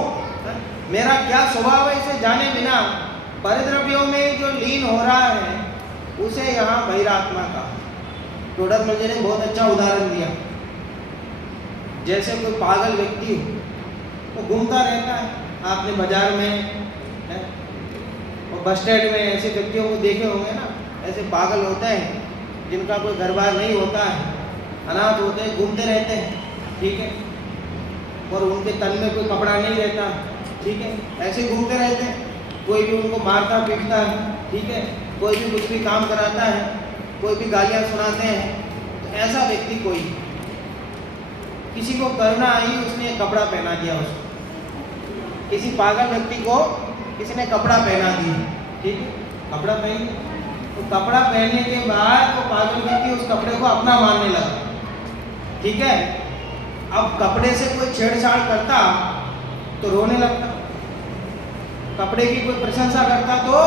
मेरा क्या स्वभाव है, इसे जाने बिना परिद्रव्यों में जो लीन हो रहा है, उसे यहाँ बहिरात्मा का। टोडरमल जी ने बहुत अच्छा उदाहरण दिया। जैसे कोई पागल व्यक्ति हो, वो घूमता रहता है, आपने बाजार में है, और बस स्टैंड में ऐसे व्यक्तियों को देखे होंगे ना, ऐसे पागल होते हैं जिनका कोई घर बार नहीं होता है, अनाथ होते हैं, घूमते रहते हैं, ठीक है, और उनके तन में कोई कपड़ा नहीं रहता, ठीक है, ऐसे घूमते रहते हैं। कोई भी उनको मारता पीटता है, ठीक है, कोई भी कुछ भी काम कराता है, कोई भी गालियाँ सुनाते हैं। तो ऐसा व्यक्ति कोई, किसी को करुणा आई, उसने कपड़ा पहना दिया उसको, किसी पागल व्यक्ति को किसी ने कपड़ा पहना दिया, ठीक है, कपड़ा पहन, तो कपड़ा पहनने के बाद वो पागल व्यक्ति उस कपड़े को अपना मानने लगा, ठीक है। अब कपड़े से कोई छेड़छाड़ करता तो रोने लगता, कपड़े की कोई प्रशंसा करता तो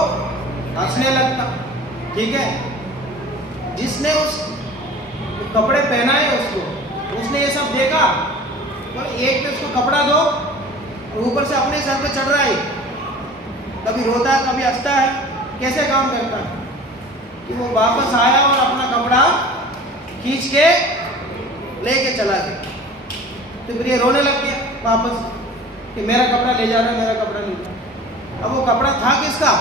हंसने लगता, ठीक है। जिसने उस कपड़े पहनाए उसको, उसने ये सब देखा, तो एक पे उसको कपड़ा दो, ऊपर से अपने सर पे चढ़ रहा है, कभी रोता है, कभी हंसता है, कैसे काम करता है कि वो वापस आया और अपना कपड़ा खींच के लेके चला गया। तो फिर ये रोने लग गया वापस कि मेरा कपड़ा ले जा रहा है, मेरा कपड़ा ले जा रहा है। अब वो कपड़ा था किसका?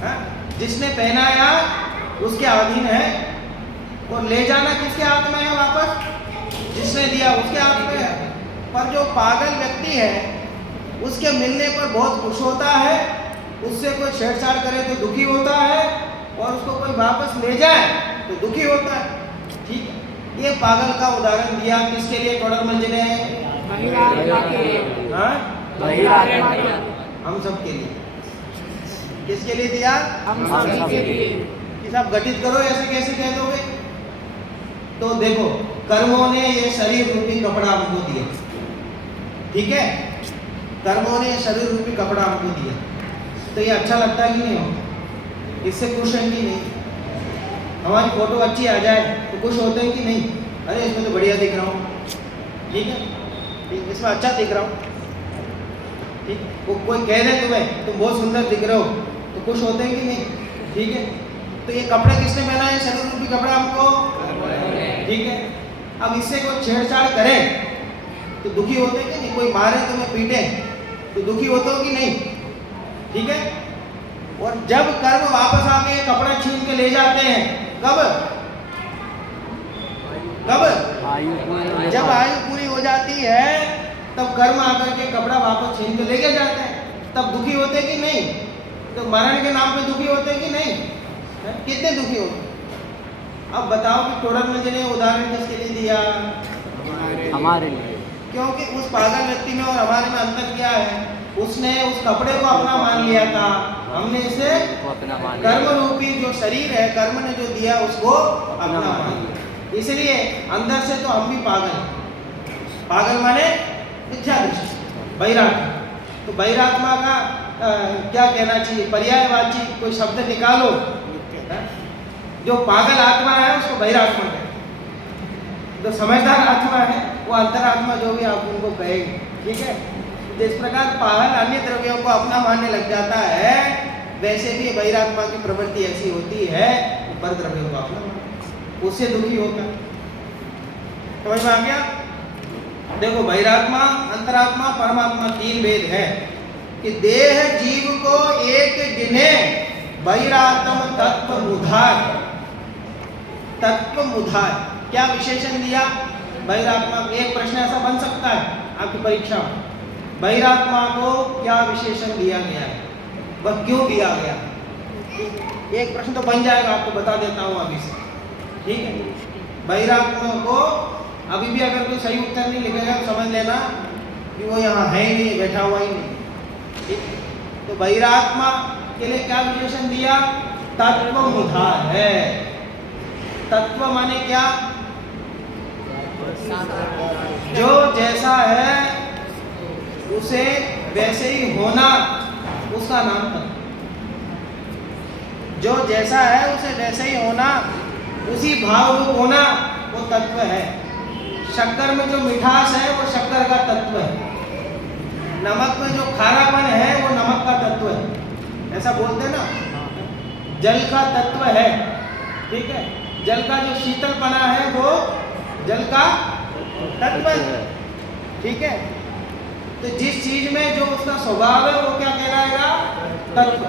है? जिसने पहनाया उसके अधीन है, और ले जाना किसके हाथ में है वापस? जिसने दिया उसके हाथ में है। पर जो पागल व्यक्ति है, उसके मिलने पर बहुत खुश होता है, उससे कोई छेड़छाड़ करे तो दुखी होता है, और उसको कोई वापस ले जाए तो दुखी होता है, ठीक है। ये पागल का उदाहरण दिया किसके लिए? टोडरमल जी ने, हम सब के लिए। किसके लिए दिया? हम सभी के लिए। कि साहब गठित करो, ऐसे कैसे कह दोगे? तो देखो, कर्मों ने ये शरीर रूपी कपड़ा हमको दिया, ठीक है, कर्मों ने शरीर रूपी कपड़ा हमको दिया, तो ये अच्छा लगता है कि नहीं हो? इससे खुश हैं कि नहीं? हमारी फोटो अच्छी आ जाए तो खुश होते हैं कि नहीं? अरे इसमें तो बढ़िया दिख रहा हूँ, ठीक है, इसमें अच्छा दिख रहा हूँ, ठीक। वो कोई कह दे तुम्हें तुम बहुत सुंदर दिख रहे हो, तो खुश होते हैं कि नहीं? ठीक है। तो ये कपड़े किसने पहना है? शरीर रूपी कपड़ा हमको, ठीक है। अब इससे कोई छेड़छाड़ करे तो दुखी होते हैं कि नहीं? कोई मारे तुम्हें, पीटे तो दुखी होते हो कि नहीं? ठीक है। और जब कर्म वापस आके कपड़ा छीन के ले जाते हैं, कब? जब आयु पूरी हो जाती है, तब कर्म आकर के कपड़ा वापस छीन के लेके जाते हैं, तब दुखी होते कि नहीं? तो मरण के नाम पे दुखी होते कि नहीं? कितने दुखी होते? अब बताओ कि टोडरमल जी ने उदाहरण किसके लिए दिया? हमारे लिए। क्योंकि उस पागल व्यक्ति में और हमारे में अंतर क्या है? उसने उस कपड़े को अपना मान लिया था, हमने इसे कर्म रूपी जो शरीर है, कर्म ने जो दिया उसको अपना मान लिया। इसलिए अंदर से तो हम भी पागल हैं। पागल माने मिथ्या दृष्टि, बहिरात्मा। तो बहिरात्मा का क्या कहना चाहिए? पर्यायवाची कोई शब्द निकालो। जो पागल आत्मा है उसको बहिरात्मा कहते, जो समझदार आत्मा है वो अंतरात्मा, जो भी आप उनको कहेंगे, ठीक है। जिस प्रकार पागल अन्य द्रव्यों को अपना मानने लग जाता है, वैसे भी बहिरात्मा की प्रवृत्ति ऐसी होती है, पर द्रव्यों को अपना मानना, उससे दुखी होता है। समझ में आ गया? देखो, बहिरात्मा, अंतरात्मा, परमात्मा, तीन भेद है कि देह जीव को एक गिने बहिरात्म तत्व मुधाय। तत्व मुधाय क्या विशेषण दिया बहिरात्मा? एक प्रश्न ऐसा बन सकता है आपकी परीक्षा में, बहिरात्मा को क्या विशेषण दिया गया है, वह क्यों दिया गया? एक प्रश्न तो बन जाएगा, आपको बता देता हूँ अभी से, ठीक है। बहिरात्मा को अभी भी अगर कोई सही उत्तर नहीं लिखेगा तो समझ लेना कि वो यहाँ है ही नहीं, बैठा हुआ ही नहीं, ठीक। तो बहिरात्मा के लिए क्या विशेषण दिया? तत्वमुधा है। तत्व माने क्या? जो जैसा है उसे वैसे ही होना, उसका नाम तत्व। जो जैसा है उसे वैसे ही होना, उसी भाव रूप होना, वो तत्व है। शक्कर में जो मिठास है वो शक्कर का तत्व है। नमक में जो खारापन है वो नमक का तत्व है। ऐसा बोलते हैं ना, जल का तत्व है, ठीक है। जल का जो शीतलपना है वो जल का तत्व है, ठीक है। तो जिस चीज में जो उसका स्वभाव है वो क्या कहलाएगा? तत्व।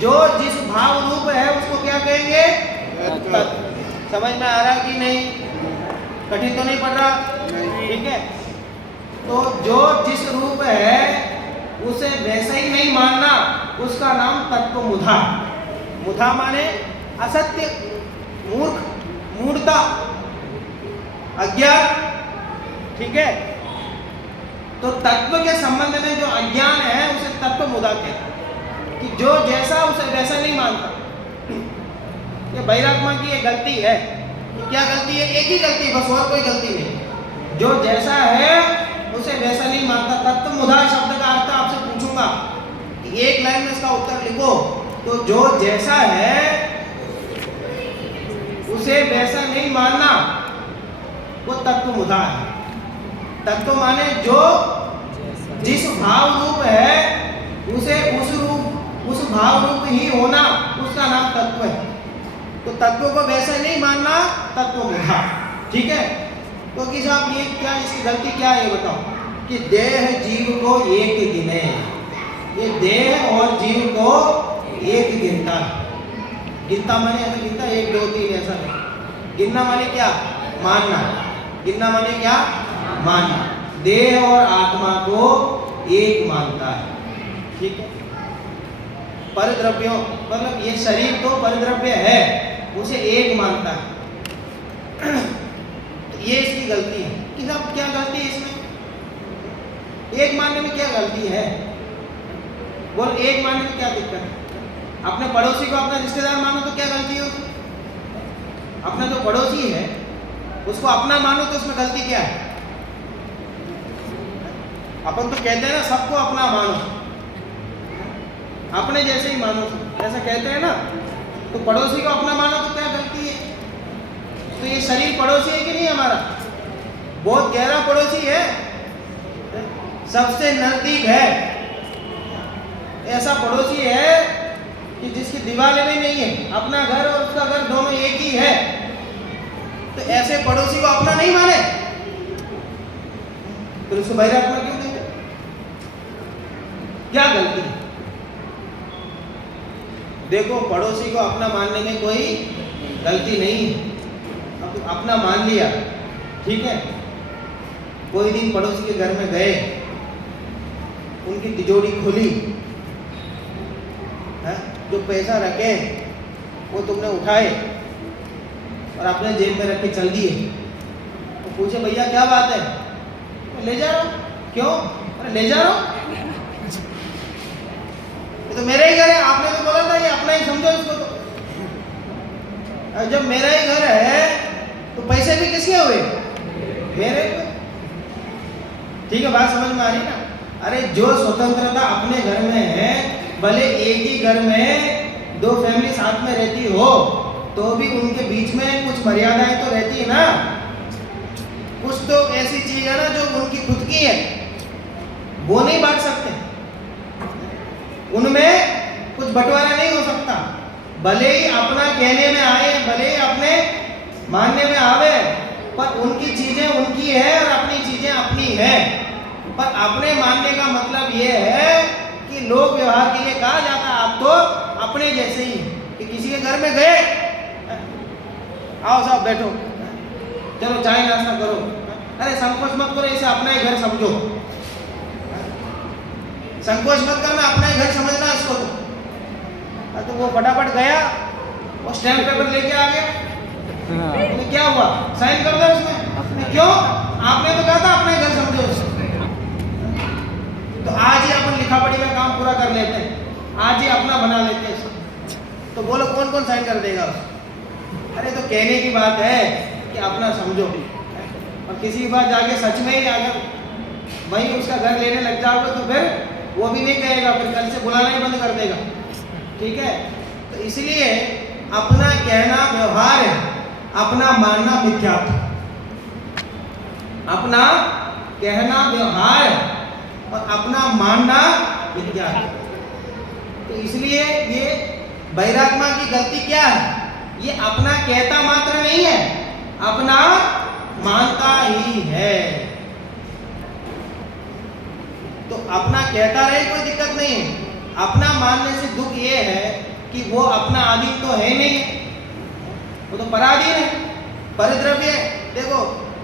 जो जिस भाव रूप है उसको क्या कहेंगे? तत्व। समझ में आ रहा कि नहीं? कठिन तो नहीं पड़ रहा? ठीक है। तो जो जिस रूप है उसे वैसे ही नहीं मानना, उसका नाम तत्व मुधा। मुधा माने असत्य, मूर्ख, मूढ़ता, अज्ञान, ठीक है। तो तत्व के संबंध में जो अज्ञान है उसे तत्व मुदा कहते हैं, कि जो जैसा उसे वैसा नहीं मानता। ये बहिरात्मा की ये गलती है। क्या गलती है? एक ही गलती है, बस और कोई गलती नहीं। जो जैसा है उसे वैसा नहीं मानता। तत्व मुधा शब्द का अर्थ आपसे पूछूंगा, एक लाइन में इसका उत्तर लिखो। तो जो जैसा है उसे वैसा नहीं मानना, वो तत्व मुधा है। तत्व माने जो जिस भाव रूप है उसे उस भाव रूप ही होना, उसका नाम तत्व है। तो तत्व को वैसे नहीं मानना, तत्व मुधा, ठीक है। तो कि साहब ये क्या, इसकी गलती क्या है ये बताओ? कि देह जीव को एक गिने। ये देह और जीव को एक गिनता है। गिनता माने ऐसा गिनता 1 2 3 ऐसा नहीं। गिनना माने क्या? मानना। गिनना माने क्या? मानना। देह और आत्मा को एक मानता है, ठीक है। परद्रव्यों मतलब ये शरीर तो परद्रव्य है, उसे एक मानता है। तो ये इसकी गलती है। कि साहब क्या गलती है इसमें? एक मानने में क्या गलती है? बोल, एक मानने में क्या दिक्कत है? अपने पड़ोसी को अपना रिश्तेदार मानो तो क्या गलती है उसमें? अपना जो पड़ोसी है उसको अपना मानो तो उसमें गलती क्या है? अपन तो कहते हैं ना सबको अपना मानो, अपने जैसे ही मानो, ऐसा कहते हैं ना। तो पड़ोसी को अपना मानो तो क्या गलती है? तो ये शरीर पड़ोसी है कि नहीं हमारा? बहुत गहरा पड़ोसी है, सबसे नजदीक है। ऐसा पड़ोसी है कि जिसकी दीवारें भी नहीं है, अपना घर और उसका घर दोनों एक ही है। तो ऐसे पड़ोसी को अपना नहीं माने तो उसको बहिरात्मा क्यों कहते? क्या गलती है? देखो, पड़ोसी को अपना मानने में कोई गलती नहीं है। अब तो अपना मान लिया, ठीक है। कोई दिन पड़ोसी के घर में गए, उनकी तिजोरी खुली है, जो पैसा रखे वो तुमने उठाए और अपने जेब में रख के चल दिए। तो पूछे भैया क्या बात है? ले जा रहा हूँ। क्यों? अरे ले जा रहा हूँ, ये तो मेरा ही घर है। आपने तो बोला था ये अपना ही समझो इसको। तो जब मेरा ही घर है तो पैसे भी किसके हुए? मेरे हुए। ठीक है, बात समझ में आ रही ना? अरे जो स्वतंत्रता अपने घर में है, भले एक ही घर में 2 फैमिली साथ में रहती हो तो भी उनके बीच में कुछ मर्यादाएं तो रहती है ना। कुछ तो ऐसी चीज है ना जो उनकी खुद की है, वो नहीं बांट सकते, उनमें कुछ बंटवारा नहीं हो सकता। भले ही अपना कहने में आए, भले ही अपने मानने में आवे, पर उनकी चीजें उनकी है और अपनी चीजें अपनी है। पर अपने मानने का मतलब ये है कि लोक व्यवहार के लिए कहा जाता है आप तो अपने जैसे ही। कि किसी के घर में गए, आओ साहब बैठो, चलो चाय नाश्ता करो, अरे संकोच मत करो, इसे अपना ही घर समझो। संकोच मत करना, अपना ही घर समझना इसको। तो वो फटाफट गया, वो स्टैम्प पेपर लेके आ गया। तो क्या हुआ? साइन कर दो उसमें। क्यों? आपने तो कहा था अपना ही घर समझो। तो आज ही अपन लिखा पढ़ी का काम पूरा कर लेते हैं। आज ही अपना बना लेते हैं सब। तो बोलो कौन कौन साइन कर देगा उसको? अरे तो कहने की बात है कि अपना समझो, और किसी के पास जाके सच में ही अगर वही उसका घर लेने लग जाओगे तो फिर वो भी नहीं कहेगा, फिर कल से बुलाना ही बंद कर देगा। ठीक है, तो इसलिए अपना कहना व्यवहार है, अपना मानना मिथ्यात्व। अपना कहना व्यवहार है और अपना मानना मिथ्यात्व। तो इसलिए ये बैरात्मा की गलती क्या है? ये अपना कहता मात्र नहीं है, अपना मानता ही है। तो अपना कहता रहे कोई दिक्कत नहीं है, अपना मानने से दुख ये है कि वो अपना आदि तो है नहीं, वो तो पराधीन है, परिद्रव्य है। देखो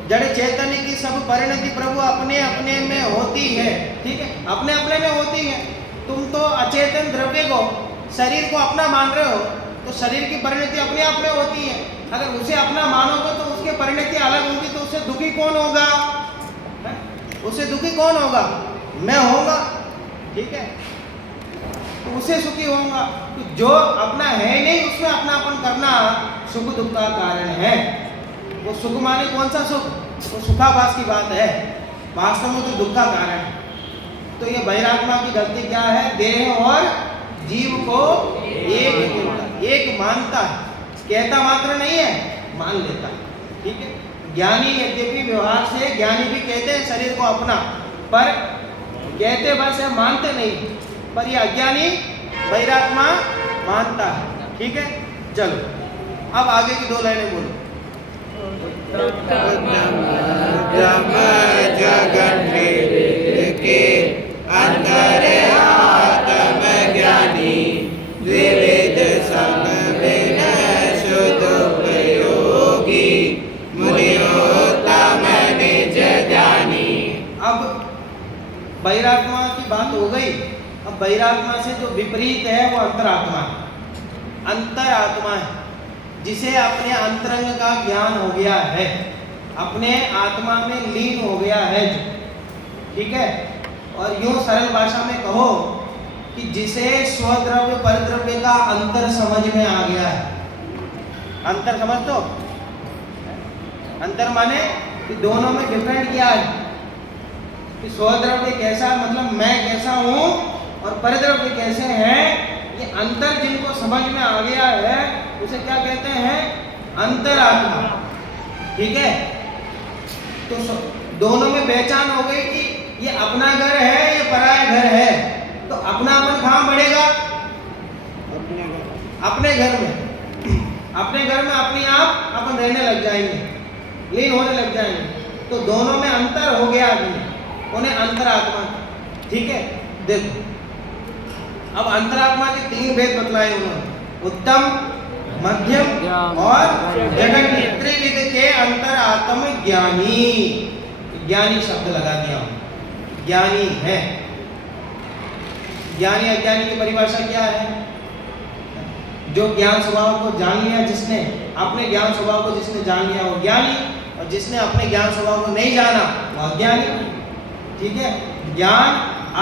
जड़ चैतन्य की सब परिणति प्रभु अपने अपने में होती है। ठीक है, अपने अपने में होती है। तुम तो अचेतन द्रव्य को, शरीर को अपना मान रहे हो, तो शरीर की परिणति अपने आप में होती है। अगर उसे अपना मानोगे तो उसकी परिणति अलग होगी, तो उससे दुखी कौन होगा? उससे दुखी कौन होगा? मैं होऊंगा। ठीक है, तो उसे सुखी होऊंगा। तो जो अपना है नहीं उसमें अपनापन करना सुख दुख का कारण है। वो सुख माने कौन सा सुख? वो सुखाभास की बात है, वास्तव में तो दुख का कारण है। तो ये बैरात्मा की गलती क्या है? देह और जीव को एक मानता है, कहता मात्र नहीं है, मान लेता है। ठीक है, ज्ञानी यद्यपि व्यवहार से ज्ञानी भी कहते हैं शरीर को अपना, पर कहते बस है, मानते नहीं। पर ये अज्ञानी बैरात्मा मानता है। ठीक है, चलो अब आगे की 2 लाइनें बोलो। ब्रह्म जगन के अंतर आत्म ज्ञानी द्विविध संग बिन सदुपयोगी मुनियोत्तम निज ध्यानी। अब बैरात्मा की बात हो गई। अब बैरात्मा से जो विपरीत है वो अंतरात्मा है। अंतरात्मा है जिसे अपने अंतरंग का ज्ञान हो गया है, अपने आत्मा में लीन हो गया है जो। ठीक है, और यूं सरल भाषा में कहो कि जिसे स्वद्रव्य परद्रव्य का अंतर समझ में आ गया है। अंतर समझ तो, अंतर माने कि दोनों में डिफरेंट क्या है, कि स्वद्रव्य कैसा मतलब मैं कैसा हूं और परद्रव्य कैसे हैं। ये अंतर जिनको समझ में आ गया है उसे क्या कहते हैं? अंतरात्मा। ठीक है, तो दोनों में पहचान हो गई कि ये अपना घर है, ये पराया घर है। तो अपनापन कहाँ बढ़ेगा? अपने घर में। अपने घर में अपने आप अपन रहने लग जाएंगे, लीन होने लग जाएंगे। तो दोनों में अंतर हो गया अभी, उन्हें अंतरात्मा। ठीक है, देखो अब अंतरात्मा के 3 भेद बतलाए उन्होंने, उत्तम, मध्यम और जगन्य। त्रिविध के अंतरात्म ज्ञानी। ज्ञानी शब्द लगा दिया, ज्ञानी है। ज्ञानी अज्ञानी की परिभाषा क्या है? जो ज्ञान स्वभाव को जान लिया, जिसने अपने ज्ञान स्वभाव को जिसने जान लिया वो ज्ञानी, और जिसने अपने ज्ञान स्वभाव को नहीं जाना वो अज्ञानी। ठीक है, ज्ञान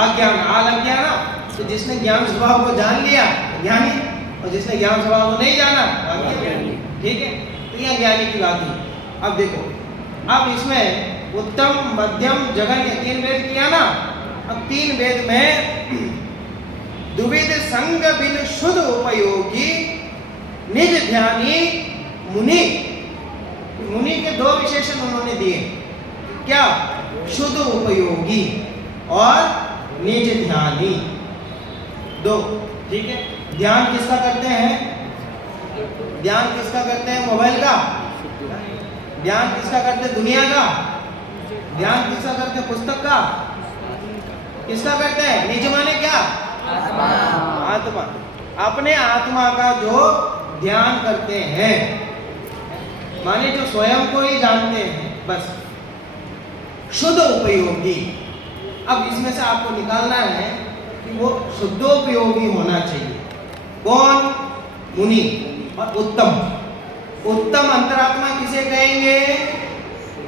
अज्ञान अलग ज्ञान। तो जिसने ज्ञान स्वभाव को जान लिया ज्ञानी, और जिसने ज्ञान स्वभाव को नहीं जाना अज्ञानी। ठीक है, तो यह ज्ञानी की बात है। अब देखो, अब इसमें उत्तम, मध्यम, जगन्य 3 भेद किया ना। अब 3 भेद में द्विविध संग बिन शुद्ध उपयोगी निज ध्यानी मुनि। मुनि के 2 विशेषण उन्होंने दिए, क्या? शुद्ध उपयोगी और निज ध्यानी, 2। ठीक है, ध्यान किसका करते हैं? ध्यान किसका करते हैं? मोबाइल का। ध्यान किसका करते हैं? दुनिया का। ध्यान किसका करते हैं? पुस्तक का। किसका करते हैं? निज माने क्या? आत्मा। अपने आत्मा का जो ध्यान करते हैं, माने जो स्वयं को ही जानते हैं, बस। शुद्ध उपयोगी। अब इसमें से आपको निकालना है कि वो शुद्धोपयोगी होना चाहिए। कौन? मुनि। और उत्तम। उत्तम अंतरात्मा किसे कहेंगे?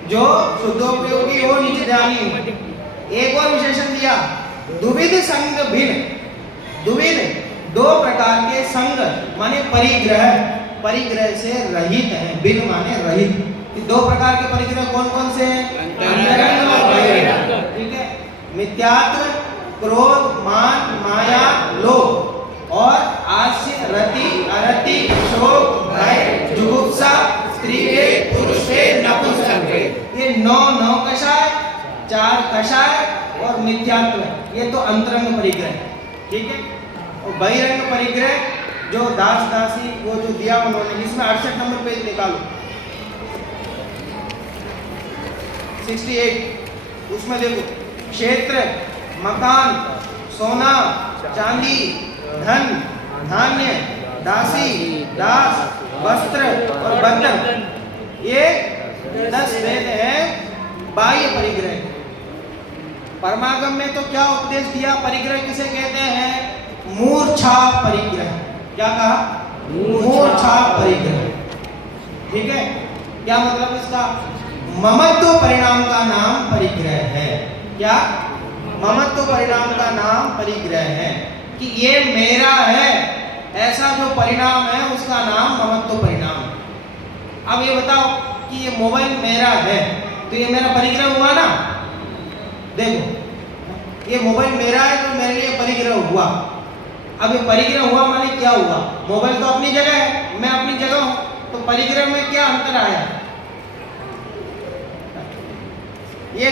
जो शुद्धोपयोगी हो, निज ध्यानी हो। एक और विशेषण दिया, द्विविध संग भिन्न। द्विविध दो प्रकार के संग माने परिग्रह, परिग्रह से रहित है। बिन माने रहित। ये दो प्रकार के परिग्रह कौन कौन से हैं? अंतरंग और बहिरंग। ठीक है। मिथ्यात्व, क्रोध, मान, माया, लोभ और आस्य, रति, अरति, शोक, भय, जुगुप्सा, स्त्री वेद, पुरुष वेद, नपुंसक वेद। ये नौ कषाय, 4 कषाय और मिथ्यात्व। ये तो अंतरंग परिग्रह। ठीक है। और बहिरंग परिग्रह जो दास दासी वो जो दिया उन्होंने, इसमें 68 नंबर पेज निकालो, 68। उसमें देखो क्षेत्र, मकान, सोना, चांदी, धन, धान्य, दासी, दास, वस्त्र और बंधन, ये 10 भेद है बाह्य परिग्रह। परमागम में तो क्या उपदेश दिया? परिग्रह किसे कहते हैं? मूर्छा परिग्रह। क्या कहा? मूर्छा परिग्रह। ठीक है। क्या मतलब इसका? ममत्व परिणाम का नाम परिग्रह है। क्या? ममत्व परिणाम का नाम परिग्रह है कि ये मेरा है, ऐसा जो परिणाम है उसका नाम ममत्व परिणाम। अब ये बताओ कि ये मोबाइल मेरा है तो ये मेरा परिग्रह हुआ ना? देखो ये मोबाइल मेरा है तो मेरे लिए परिग्रह हुआ। अब ये परिग्रह हुआ माने क्या हुआ? मोबाइल तो अपनी जगह है, मैं अपनी जगह हूं, तो परिग्रह में क्या अंतर आया? ये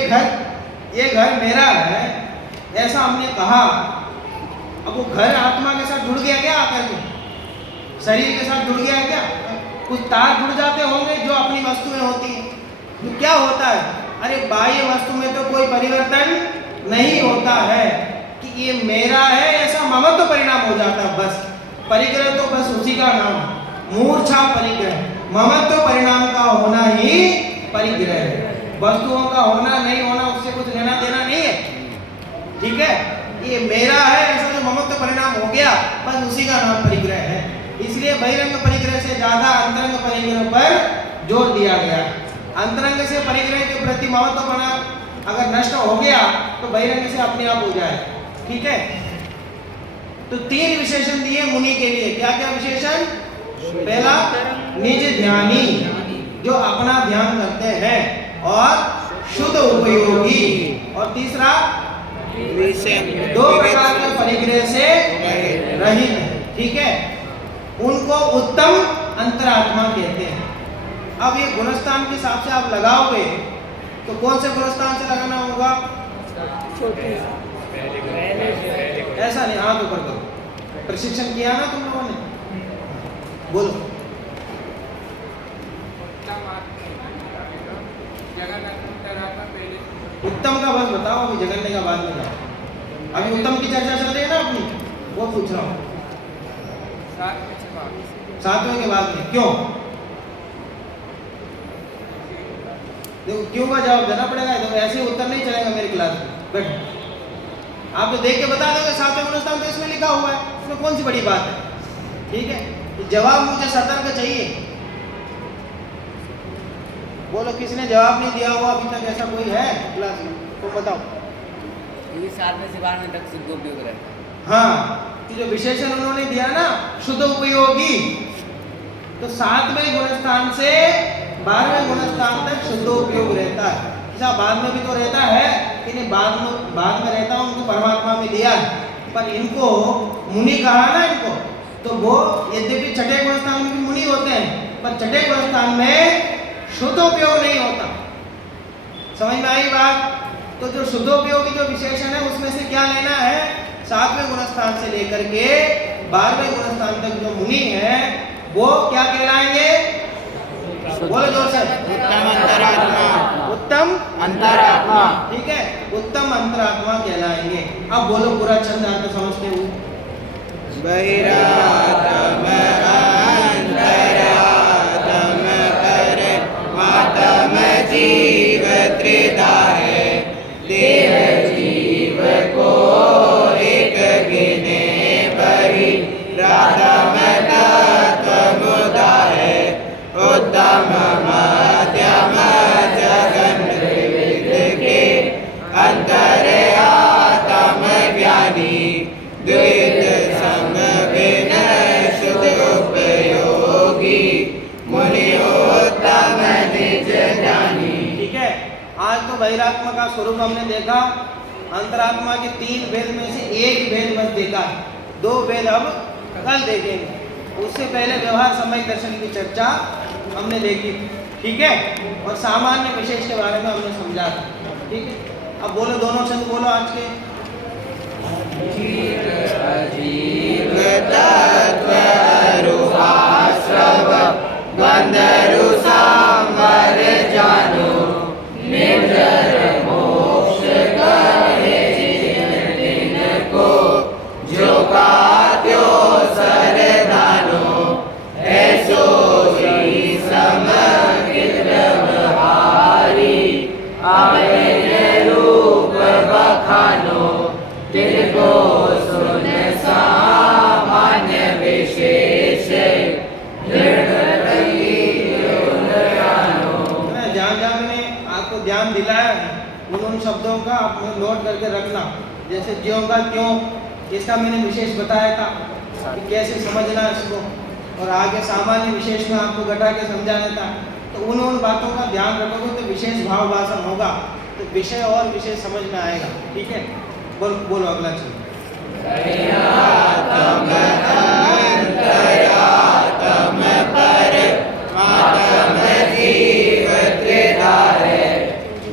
घर मेरा है ऐसा हमने कहा। अब वो घर आत्मा के साथ जुड़ गया क्या? आकर के शरीर के साथ जुड़ गया है क्या? कुछ तार जुड़ जाते होंगे जो अपनी वस्तुएं होती हैं। तो क्या होता है? अरे बाह्य वस्तु में तो कोई परिवर्तन नहीं होता है कि ये मेरा है, ऐसा ममत्व परिणाम हो जाता है। बस परिग्रह तो बस उसी का नाम मूर्छा परिग्रह। ममत्व परिणाम का होना ही परिग्रह है। वस्तुओं का होना नहीं होना उससे कुछ लेना देना नहीं है। ठीक है। ये मेरा है ऐसा जो ममत्व परिणाम हो गया, बस उसी का नाम परिग्रह है। इसलिए बहिरंग परिग्रह से ज्यादा अंतरंग परिग्रह पर जोर दिया गया। अंतरंग से परिग्रह के प्रति ममत्व बना अगर नष्ट हो गया तो बहिरंग से अपने आप हो जाए। ठीक है। तो 3 विशेषण दिए मुनि के लिए। क्या क्या विशेषण? पहला निज ध्यानी, जो अपना ध्यान करते हैं, और शुद्ध उपयोगी, और तीसरा 2 प्रकार के परिग्रह से रहित। ठीक है। उनको उत्तम अंतरात्मा कहते हैं। अब ये गुणस्थान के हिसाब से आप लगाओगे तो कौन से गुणस्थान से लगाना होगा? ऐसा नहीं, हाथ ऊपर करो। प्रशिक्षण किया ना तुम लोगों ने? बोलो। उत्तम का बस बताओ, अभी जगन्य का बाद में जाओ। अभी उत्तम की चर्चा चल रही है ना अपनी, वो पूछ रहा हूँ। 7वें के बाद में क्यों? देखो क्यों का जवाब देना पड़ेगा। तो ऐसे उत्तर नहीं चलेगा मेरी क्लास में। बैठो। आप तो देख के बता दोगे 7वें गुणस्थान तो इसमें लिखा हुआ है, इसमें कौन सी बड़ी बात है? ठीक है। तो जवाब मुझे सतर्क चाहिए। बोलो किसने जवाब नहीं दिया हुआ अभी तक? ऐसा कोई है क्लास में? तो बताओ। ये 7वें से 12वें तक शुद्ध उपयोग रहता है। हाँ, जो विशेषण उन्होंने दिया ना शुद्ध उपयोगी, तो 7वें गुणस्थान से 12वें गुणस्थान तक शुद्ध उपयोग रहता है। ऐसा बाद में भी तो रहता है कि नहीं? बाद में रहता हूँ तो परमात्मा में दिया है, पर इनको मुनि कहा ना इनको, तो वो यद्यपि छठे गुणस्थान में भी मुनि होते हैं, पर छठे गुणस्थान में शुद्ध उपयोग नहीं होता। समझ में आई बात? तो जो शुद्ध उपयोगी जो विशेषण है उसमें से क्या लेना है? 7वें गुणस्थान से लेकर के 12वें गुणस्थान तक जो मुनि है वो क्या कहलाएंगे? बोलो जोर से। उत्तम अंतरात्मा। उत्तम अंतरात्मा। ठीक है, उत्तम अंतरात्मा कहलाएंगे। अब बोलो पूरा छंद आप समझते हो? बहिरात्म अंतरात्म परमात्म जीव त्रिधा है। देह जीव को एक गिने बहिरात्म तत्वमुदा है। उत्तम मध्यम जगन्य के अंतर आत्म ज्ञानी द्वैत संग तो बहिरात्मा का स्वरूप हमने देखा, अंतरात्मा के 3 भेद में से एक भेद बस देखा है, 2 भेद अब कल देखेंगे। उससे पहले व्यवहार समय दर्शन की चर्चा हमने देखी, ठीक है, और सामान्य विशेष के बारे में हमने समझा था, ठीक है। अब बोलो, दोनों शब्द बोलो आज के। जीव तत्व रूपाश्रव गंधर्व सांवर जानो निर्जर मोक्ष कहे तिनको जो कात्यो सरदानो ऐसो ही समकृत व्यवहारी अपने रूप बखानो तिनको सुन सामान्य विशेष जहाँ जहाँ मैंने आपको ध्यान दिलाया है उन शब्दों का आप नोट करके रखना। जैसे ज्यों का क्यों, इसका मैंने विशेष बताया था कि कैसे समझना इसको, और आगे सामान्य विशेष में आपको घटा के समझाना था। तो उन बातों का ध्यान रखोगे तो विशेष भाव भाषण होगा, तो विषय और विशेष समझ में आएगा, ठीक है। बोलो अगला चीज। जीव त्रिधा है,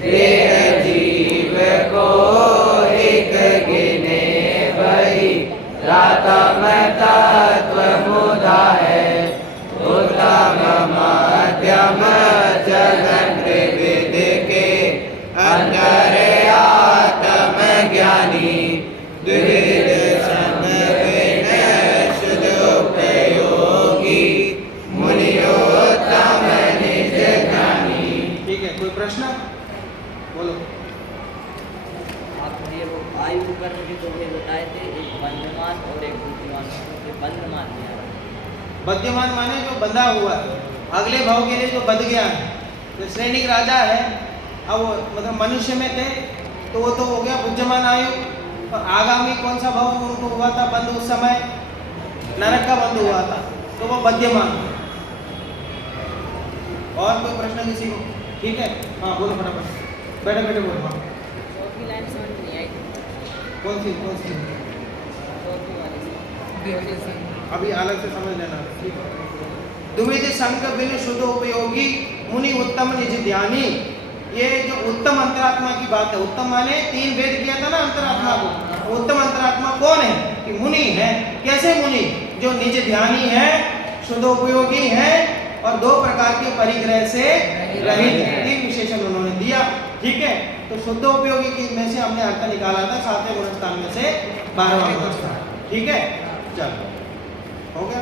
देह जीव को एक गिने वही रातम तत्व मुदा है, उत्तम मध्यम जगन त्रिविध के अंतर आत्म ज्ञानी द्विविध संग शुद्ध उपयोगी मुनियोत्तम निज ज्ञानी। ठीक है, कोई प्रश्न बोलो। आप ये वो आयु कर्म के 2 भेद बताए थे, एक बंधमान और एक बुद्धिमान। ये बंधमान क्या है? बद्यमान माने जो बंधा हुआ है, अगले भाव के लिए जो बंध गया है। जो श्रेणी राजा है, अब वो मतलब मनुष्य में थे तो वो तो हो गया बुद्धिमान आयु, और आगामी कौन सा भाव उनको हुआ था बंद? उस समय नरक का बंद हुआ था, तो वो बद्यमान। और कोई प्रश्न किसी को? ठीक है, हाँ बोलो फटाफट, बैठे बैठे बोलो। हाँ, चौथी लाइन समझ में नहीं आई। कौन सी चौथी वाली अभी अलग से समझ लेना। ठीक है, द्विविध संग बिन शुद्ध उपयोगी मुनि उत्तम निज ध्यानी। ये जो उत्तम अंतरात्मा की बात है, उत्तम माने 3 भेद किया था ना अंतरात्मा को। उत्तम अंतरात्मा कौन है? कि मुनि है। कैसे मुनि? जो निज ध्यानी है, शुद्ध उपयोगी है, और 2 प्रकार के परिग्रह से रहित है। 3 विशेषण उन्होंने दिया, ठीक है। तो शुद्ध उपयोगी की में से हमने अर्थ निकाला था 7वें गुणस्थान में से 12वां गुणस्थान, ठीक है। चलो, हो गया।